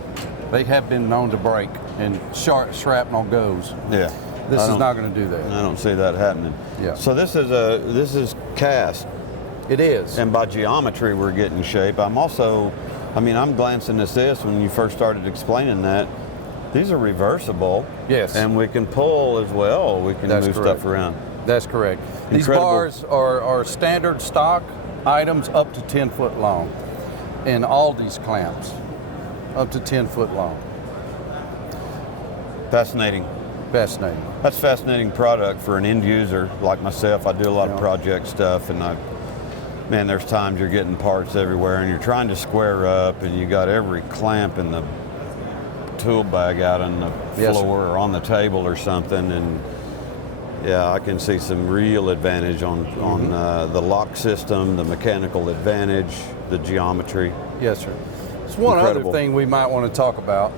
They have been known to break, and shrapnel goes. Yeah. This is not going to do that. I don't see that happening. Yeah. So this is cast. It is. And by geometry, we're getting shape. I'm glancing at this when you first started explaining that. These are reversible. Yes. And we can pull as well. We can move stuff around. That's correct. These bars are standard stock items up to 10 foot long. And all these clamps, up to 10 foot long. Fascinating. Fascinating. That's a fascinating product for an end user like myself. I do a lot of project stuff, and man, there's times you're getting parts everywhere and you're trying to square up and you got every clamp in the tool bag out on the floor or on the table or something, and yeah, I can see some real advantage on the lock system, the mechanical advantage, the geometry. Yes, sir. There's one other thing we might want to talk about.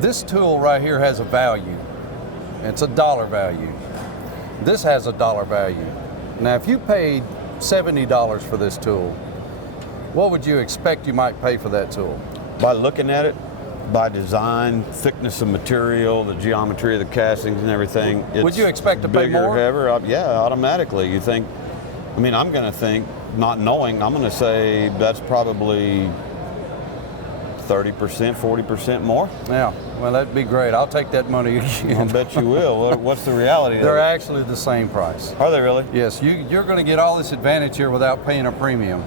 This tool right here has a value. It's a dollar value. This has a dollar value. Now, if you paid $70 for this tool, what would you expect you might pay for that tool? By looking at it, by design, thickness of material, the geometry of the castings and everything. Would you expect to pay more? Heavier? Yeah, automatically. You think, I'm going to think, not knowing, I'm going to say that's probably 30%, 40% more. Yeah, well, that'd be great. I'll take that money again. I bet you will. What's the reality? They're actually the same price. Are they really? Yes, you're going to get all this advantage here without paying a premium.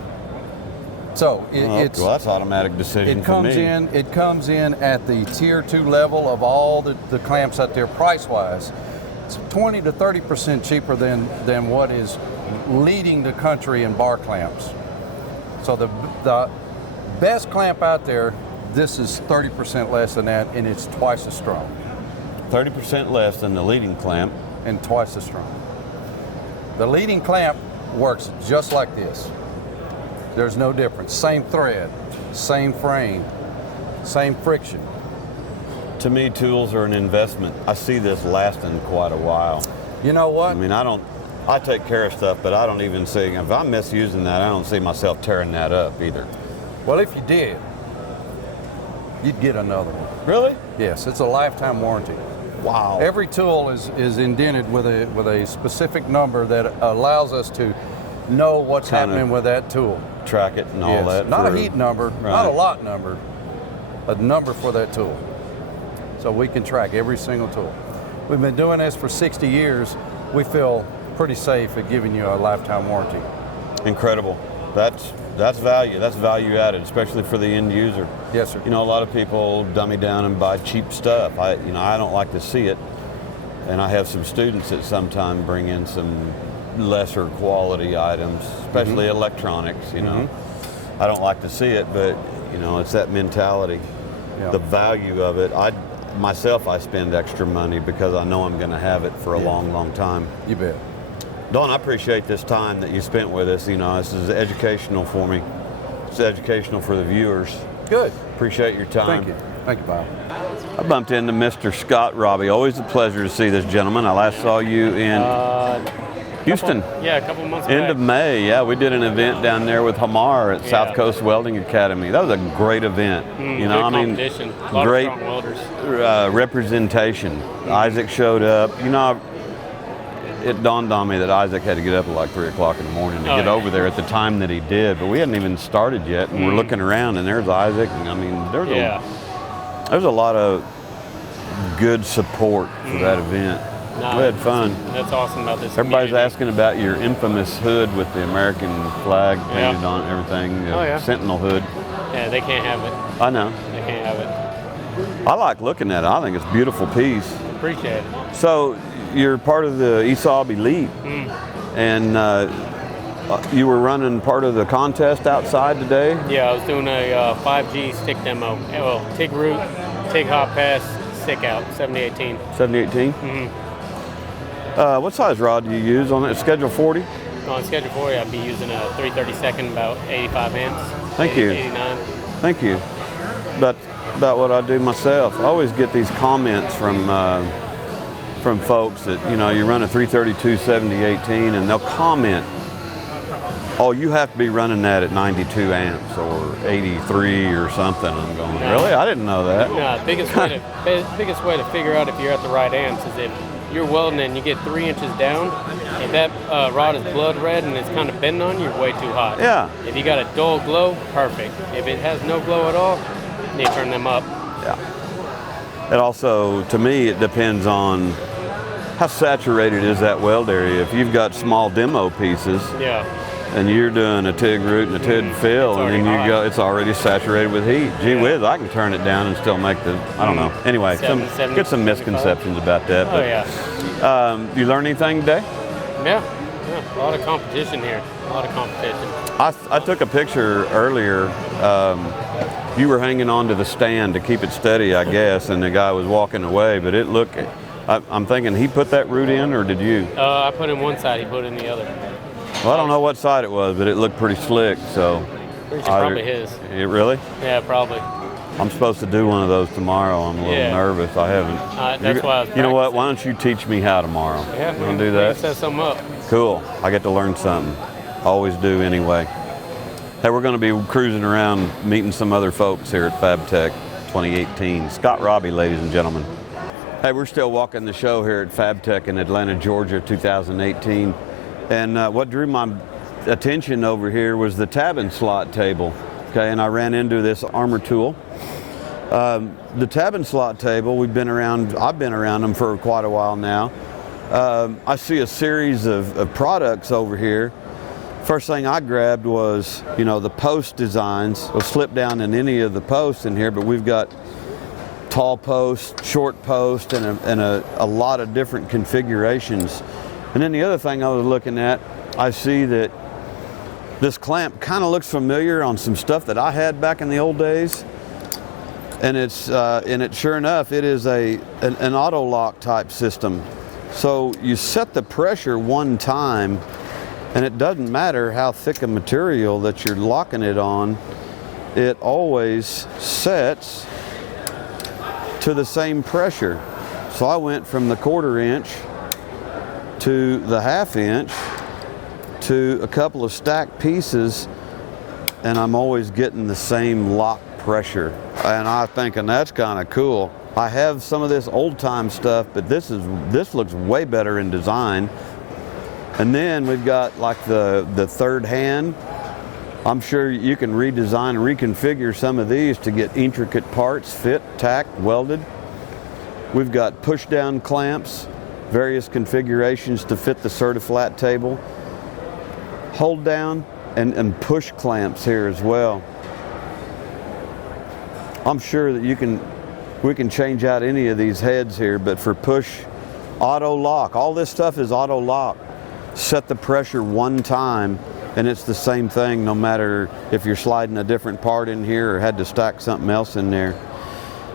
So it's well, that's automatic decision for me. It comes in at the tier 2 level of all the clamps out there price-wise. It's 20 to 30% cheaper than what is leading the country in bar clamps. So the best clamp out there, this is 30% less than that, and it's twice as strong. 30% less than the leading clamp. And twice as strong. The leading clamp works just like this. There's no difference. Same thread, same frame, same friction. To me, tools are an investment. I see this lasting quite a while. You know what? I take care of stuff, but I don't even see, if I'm misusing that, I don't see myself tearing that up either. Well, if you did, you'd get another one. Really? Yes, it's a lifetime warranty. Wow. Every tool is indented with a specific number that allows us to know what's happening with that tool. Track it and all that. Not a heat number, not a lot number, a number for that tool. So we can track every single tool. We've been doing this for 60 years. We feel pretty safe at giving you a lifetime warranty. Incredible. That's value. That's value added, especially for the end user. Yes, sir. A lot of people dummy down and buy cheap stuff. I don't like to see it, and I have some students that sometimes bring in some lesser quality items, especially electronics. I don't like to see it, but it's that mentality, the value of it. I spend extra money because I know I'm going to have it for a long, long time. You bet. Don, I appreciate this time that you spent with us. This is educational for me. It's educational for the viewers. Good. Appreciate your time. Thank you. Thank you, Bob. I bumped into Mr. Scott Robbie. Always a pleasure to see this gentleman. I last saw you in Houston. A couple months back. End of May. Yeah, we did an event down there with Hamar at South Coast Welding Academy. That was a great event. Good competition. A lot great of strong welders. Representation. Isaac showed up. It dawned on me that Isaac had to get up at like 3 o'clock in the morning to get over there at the time that he did, but we hadn't even started yet, and we're looking around, and there's Isaac, and there's a lot of good support for that event. We had fun. That's awesome about this. Everybody's asking about your infamous hood with the American flag painted on everything, Sentinel hood. Yeah, they can't have it. I know. They can't have it. I like looking at it. I think it's a beautiful piece. Appreciate it. So you're part of the ESAB Elite, and you were running part of the contest outside today? Yeah, I was doing a 5G stick demo. Well, TIG root, TIG hot pass, stick out, 7018. 7018? What size rod do you use on it? Schedule 40? On Schedule 40, I'd be using a 332nd, about 85 amps. Thank you. 89. Thank you. That's about what I do myself. I always get these comments from folks that, you run a 332 7018, and they'll comment Oh, you have to be running that at 92 amps or 83 or something. I'm going, really? I didn't know that. No, biggest way to figure out if you're at the right amps is if you're welding and you get 3 inches down, if that rod is blood red and it's kind of bending on you, you're way too hot. Yeah. If you got a dull glow, perfect. If it has no glow at all, you turn them up. Yeah. It also, to me, it depends on how saturated is that weld area. If you've got small demo pieces, and you're doing a TIG root and a TIG fill, and then it's already saturated with heat. Gee whiz, I can turn it down and still make the, I don't know. Anyway, get some misconceptions about that. But, you learn anything today? Yeah, a lot of competition here. A lot of competition. I took a picture earlier. You were hanging onto the stand to keep it steady, I guess, and the guy was walking away, but it looked, I'm thinking he put that root in, or did you? I put in one side, he put in the other. Well, I don't know what side it was, but it looked pretty slick, so. Probably his. It really? Yeah, probably. I'm supposed to do one of those tomorrow. I'm a little nervous. I haven't. That's why I was You know what? Why don't you teach me how tomorrow? Yeah, you want to do that? Set something up. Cool. I get to learn something. Always do anyway. Hey, we're going to be cruising around meeting some other folks here at Fabtech 2018. Scott Robbie, ladies and gentlemen. Hey, we're still walking the show here at Fabtech in Atlanta, Georgia, 2018. And what drew my attention over here was the tab and slot table. Okay, and I ran into this armor tool. The tab and slot table, I've been around them for quite a while now. I see a series of products over here. First thing I grabbed was, the post designs. We'll slip down in any of the posts in here, but we've got tall post, short post, and a lot of different configurations. And then the other thing I was looking at, I see that this clamp kind of looks familiar on some stuff that I had back in the old days. And it's sure enough, it is an auto lock type system. So you set the pressure one time, and it doesn't matter how thick a material that you're locking it on, it always sets to the same pressure. So I went from the 1/4 inch to the 1/2 inch to a couple of stacked pieces, and I'm always getting the same lock pressure. And I'm thinking that's kind of cool. I have some of this old time stuff, but this looks way better in design. And then we've got like the third hand. I'm sure you can redesign and reconfigure some of these to get intricate parts fit, tacked, welded. We've got push down clamps, various configurations to fit the Certiflat table. Hold down and push clamps here as well. I'm sure that we can change out any of these heads here, but for push, auto lock, all this stuff is auto lock. Set the pressure one time and it's the same thing no matter if you're sliding a different part in here or had to stack something else in there.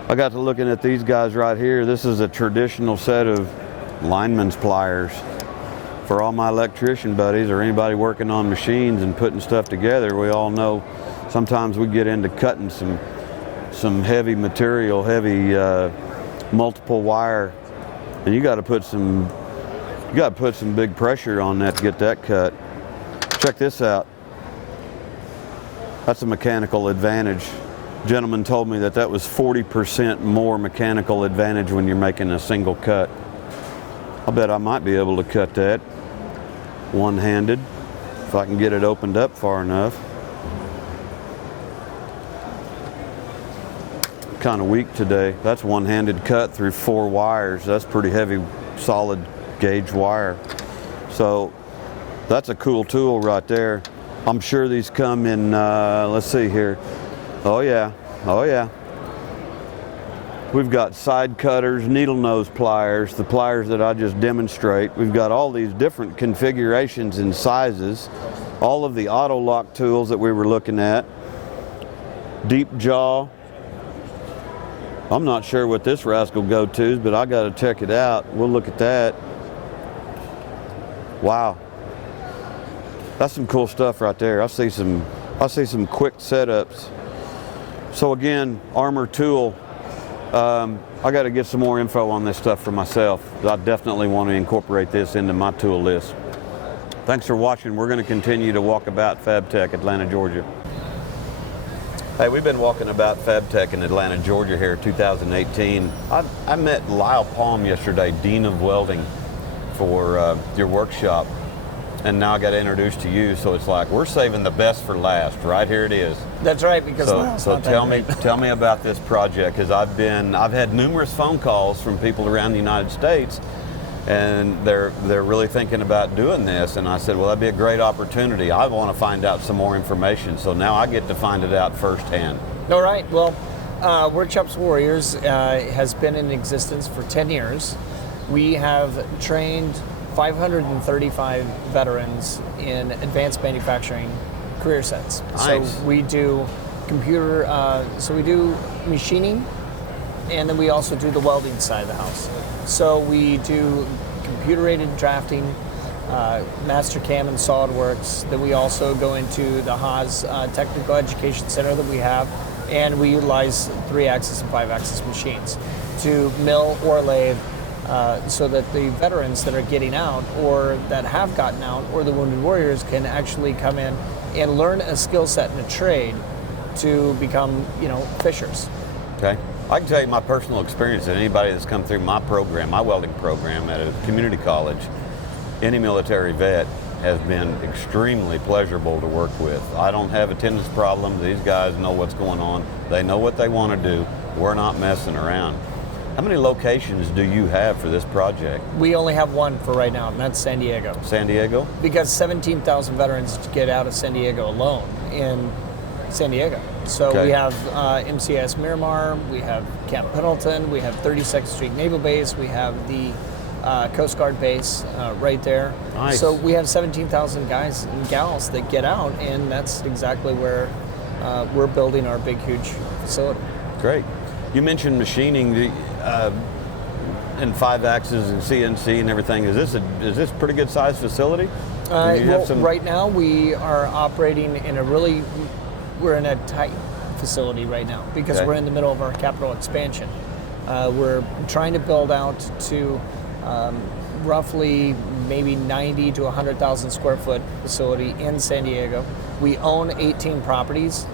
I got to looking at these guys right here. This is a traditional set of lineman's pliers. For all my electrician buddies or anybody working on machines and putting stuff together, we all know sometimes we get into cutting some heavy material, heavy multiple wire, and you got to put some big pressure on that to get that cut. Check this out. That's a mechanical advantage. Gentleman told me that was 40% more mechanical advantage when you're making a single cut. I bet I might be able to cut that one-handed if I can get it opened up far enough. Kind of weak today. That's one-handed cut through 4 wires. That's pretty heavy, solid gauge wire. So that's a cool tool right there. I'm sure these come in, let's see here. Oh yeah. We've got side cutters, needle nose pliers, the pliers that I just demonstrate. We've got all these different configurations and sizes. All of the auto lock tools that we were looking at. Deep jaw. I'm not sure what this rascal go to, but I got to check it out. We'll look at that. Wow. That's some cool stuff right there. I see some quick setups. So again, armor tool. I got to get some more info on this stuff for myself. I definitely want to incorporate this into my tool list. Thanks for watching. We're going to continue to walk about Fabtech, Atlanta, Georgia. Hey, we've been walking about Fabtech in Atlanta, Georgia here, 2018. I met Lyle Palm yesterday, Dean of Welding, for your workshop. And now I got introduced to you, so it's like we're saving the best for last. Right here it is. That's right, because so tell me about this project, because I've had numerous phone calls from people around the United States, and they're really thinking about doing this. And I said, well, that'd be a great opportunity. I want to find out some more information, so now I get to find it out firsthand. All right. Well, Workshops Warriors has been in existence for 10 years. We have trained 535 veterans in advanced manufacturing career sets. Nice. So we do we do machining, and then we also do the welding side of the house. So we do computer-aided drafting, Mastercam and SolidWorks. Then we also go into the Haas Technical Education Center that we have, and we utilize 3-axis and 5-axis machines to mill or lathe, so that the veterans that are getting out or that have gotten out or the wounded warriors can actually come in and learn a skill set and a trade to become, fishers. Okay. I can tell you my personal experience that anybody that's come through my program, my welding program at a community college, any military vet, has been extremely pleasurable to work with. I don't have attendance problems. These guys know what's going on. They know what they want to do. We're not messing around. How many locations do you have for this project? We only have one for right now, and that's San Diego. San Diego? Because 17,000 veterans get out of San Diego alone in San Diego. So we have MCIS Miramar, we have Camp Pendleton, we have 32nd Street Naval Base, we have the Coast Guard base right there. Nice. So we have 17,000 guys and gals that get out, and that's exactly where we're building our big, huge facility. Great. You mentioned machining and 5-axis and CNC and everything. Is this a pretty good sized facility? Right now we are operating in we're in a tight facility right now because we're in the middle of our capital expansion. We're trying to build out to roughly maybe 90 to 100,000 square foot facility in San Diego. We own 18 properties,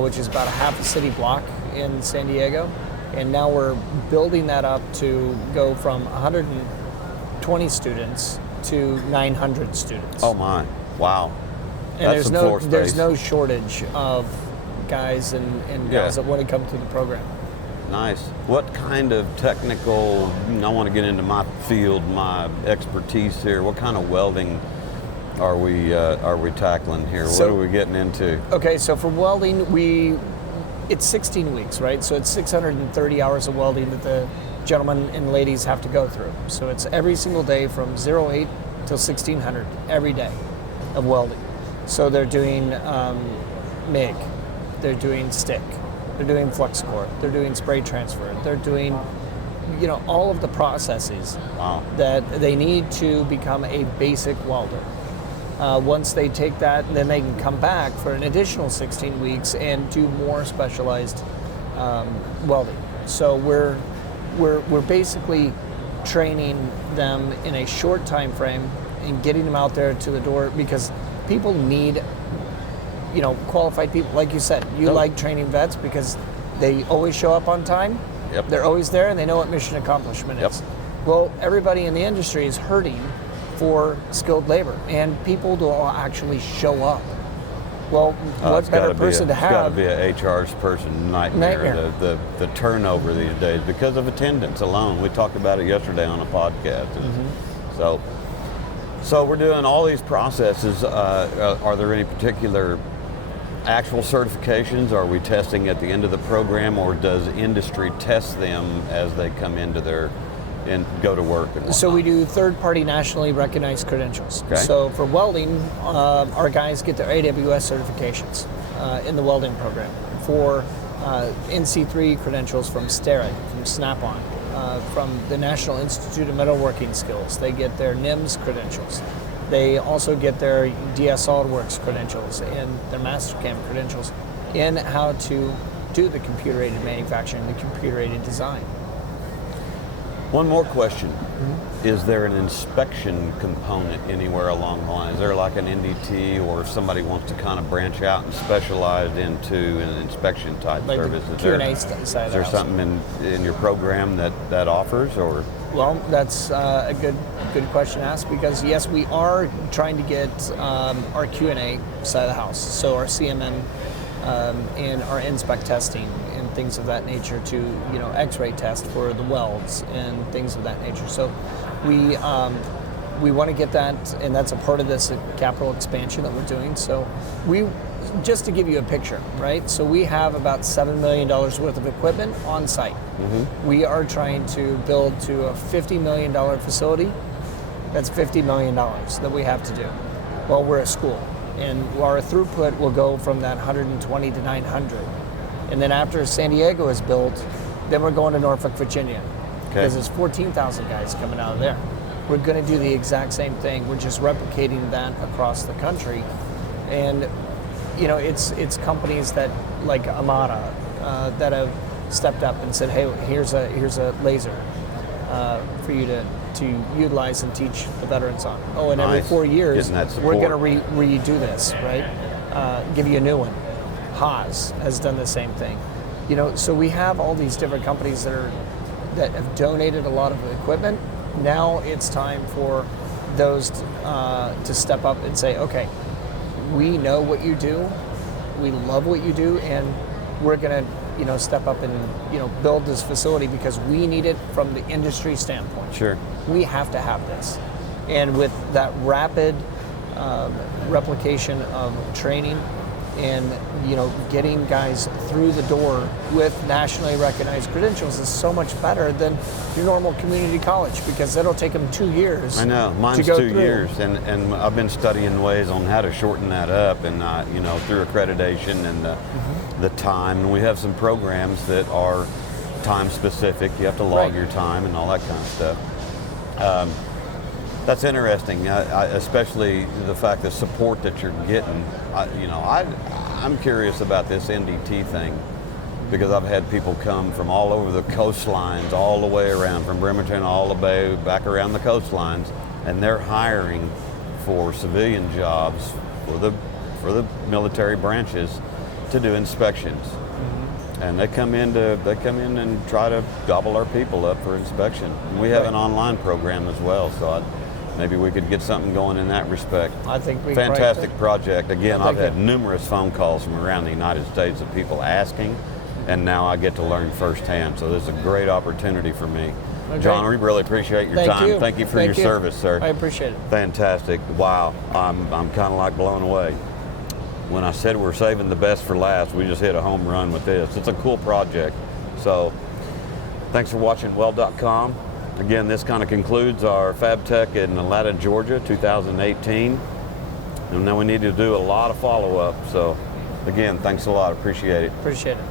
which is about a half a city block in San Diego. And now we're building that up to go from 120 students to 900 students. Oh my, wow. And there's no shortage of guys and gals that want to come through the program. Nice. What kind of technical, I want to get into my field, my expertise here, what kind of welding are we tackling here? What are we getting into? Okay, so for welding, it's 16 weeks, right? So it's 630 hours of welding that the gentlemen and ladies have to go through. So it's every single day from 08 till 1600, every day of welding. So they're doing MIG, they're doing stick, they're doing flux core, they're doing spray transfer, they're doing, all of the processes that they need to become a basic welder. Once they take that, then they can come back for an additional 16 weeks and do more specialized welding. So we're basically training them in a short time frame and getting them out there to the door, because people need, qualified people. Like you said, you like training vets because they always show up on time. Yep. They're always there, and they know what mission accomplishment is. Well, everybody in the industry is hurting for skilled labor, and people don't actually show up. Well, what better person to have? It's got to be an HR's person nightmare. The turnover these days because of attendance alone. We talked about it yesterday on a podcast. So we're doing all these processes. Are there any particular actual certifications? Are we testing at the end of the program, or does industry test them as they come into and go to work? So we do third-party nationally recognized credentials. Okay. So for welding, our guys get their AWS certifications in the welding program. For NC3 credentials from Starrett, from Snap-on, from the National Institute of Metalworking Skills, they get their NIMS credentials. They also get their DS SolidWorks credentials and their Mastercam credentials in how to do the computer-aided manufacturing, the computer-aided design. One more question. Is there an inspection component anywhere along the line? Is there like an NDT, or if somebody wants to kind of branch out and specialize into an inspection type Like service? the Is Q&A side is of the there house. something in your program that offers, or? Well, that's a good question asked, because yes, we are trying to get our Q&A side of the house, so our CMM and our inspect testing and things of that nature, to X-ray test for the welds and things of that nature. So we want to get that, and that's a part of this capital expansion that we're doing. So just to give you a picture, right? So we have about $7 million worth of equipment on site. Mm-hmm. We are trying to build to a $50 million facility. That's $50 million that we have to do. Well, we're a school, and our throughput will go from that 120 to 900. And then after San Diego is built, then we're going to Norfolk, Virginia, because there's 14,000 guys coming out of there. We're going to do the exact same thing. We're just replicating that across the country. And it's companies that, like Amada, that have stepped up and said, hey, here's a laser for you to utilize and teach the veterans on. Oh, and every 4 years, we're going to redo this, right? Give you a new one. Haas has done the same thing. So we have all these different companies that have donated a lot of equipment. Now it's time for those to step up and say, okay, we know what you do, we love what you do, and we're going to step up and build this facility because we need it from the industry standpoint. Sure. We have to have this. And with that rapid replication of training and getting guys through the door with nationally recognized credentials is so much better than your normal community college, because it'll take them 2 years. I know, mine's to go 2 through. years, and I've been studying ways on how to shorten that up, and through accreditation and the time. And we have some programs that are time specific. You have to log your time and all that kind of stuff. That's interesting, especially the fact that support that you're getting. I'm curious about this NDT thing, because I've had people come from all over the coastlines, all the way around, from Bremerton all the way back around the coastlines, and they're hiring for civilian jobs for the military branches to do inspections. And they come in and try to gobble our people up for inspection. And we have an online program as well, so maybe we could get something going in that respect. I think we fantastic project. Again, I've had numerous phone calls from around the United States of people asking, and now I get to learn firsthand. So this is a great opportunity for me. Okay. John, we really appreciate your time. Thank you for your service, sir. I appreciate it. Fantastic. Wow, I'm kind of like blown away. When I said we're saving the best for last, we just hit a home run with this. It's a cool project. So thanks for watching Weld.com. Again, this kind of concludes our Fabtech in Atlanta, Georgia, 2018. And now we need to do a lot of follow-up. So again, thanks a lot. Appreciate it. Appreciate it.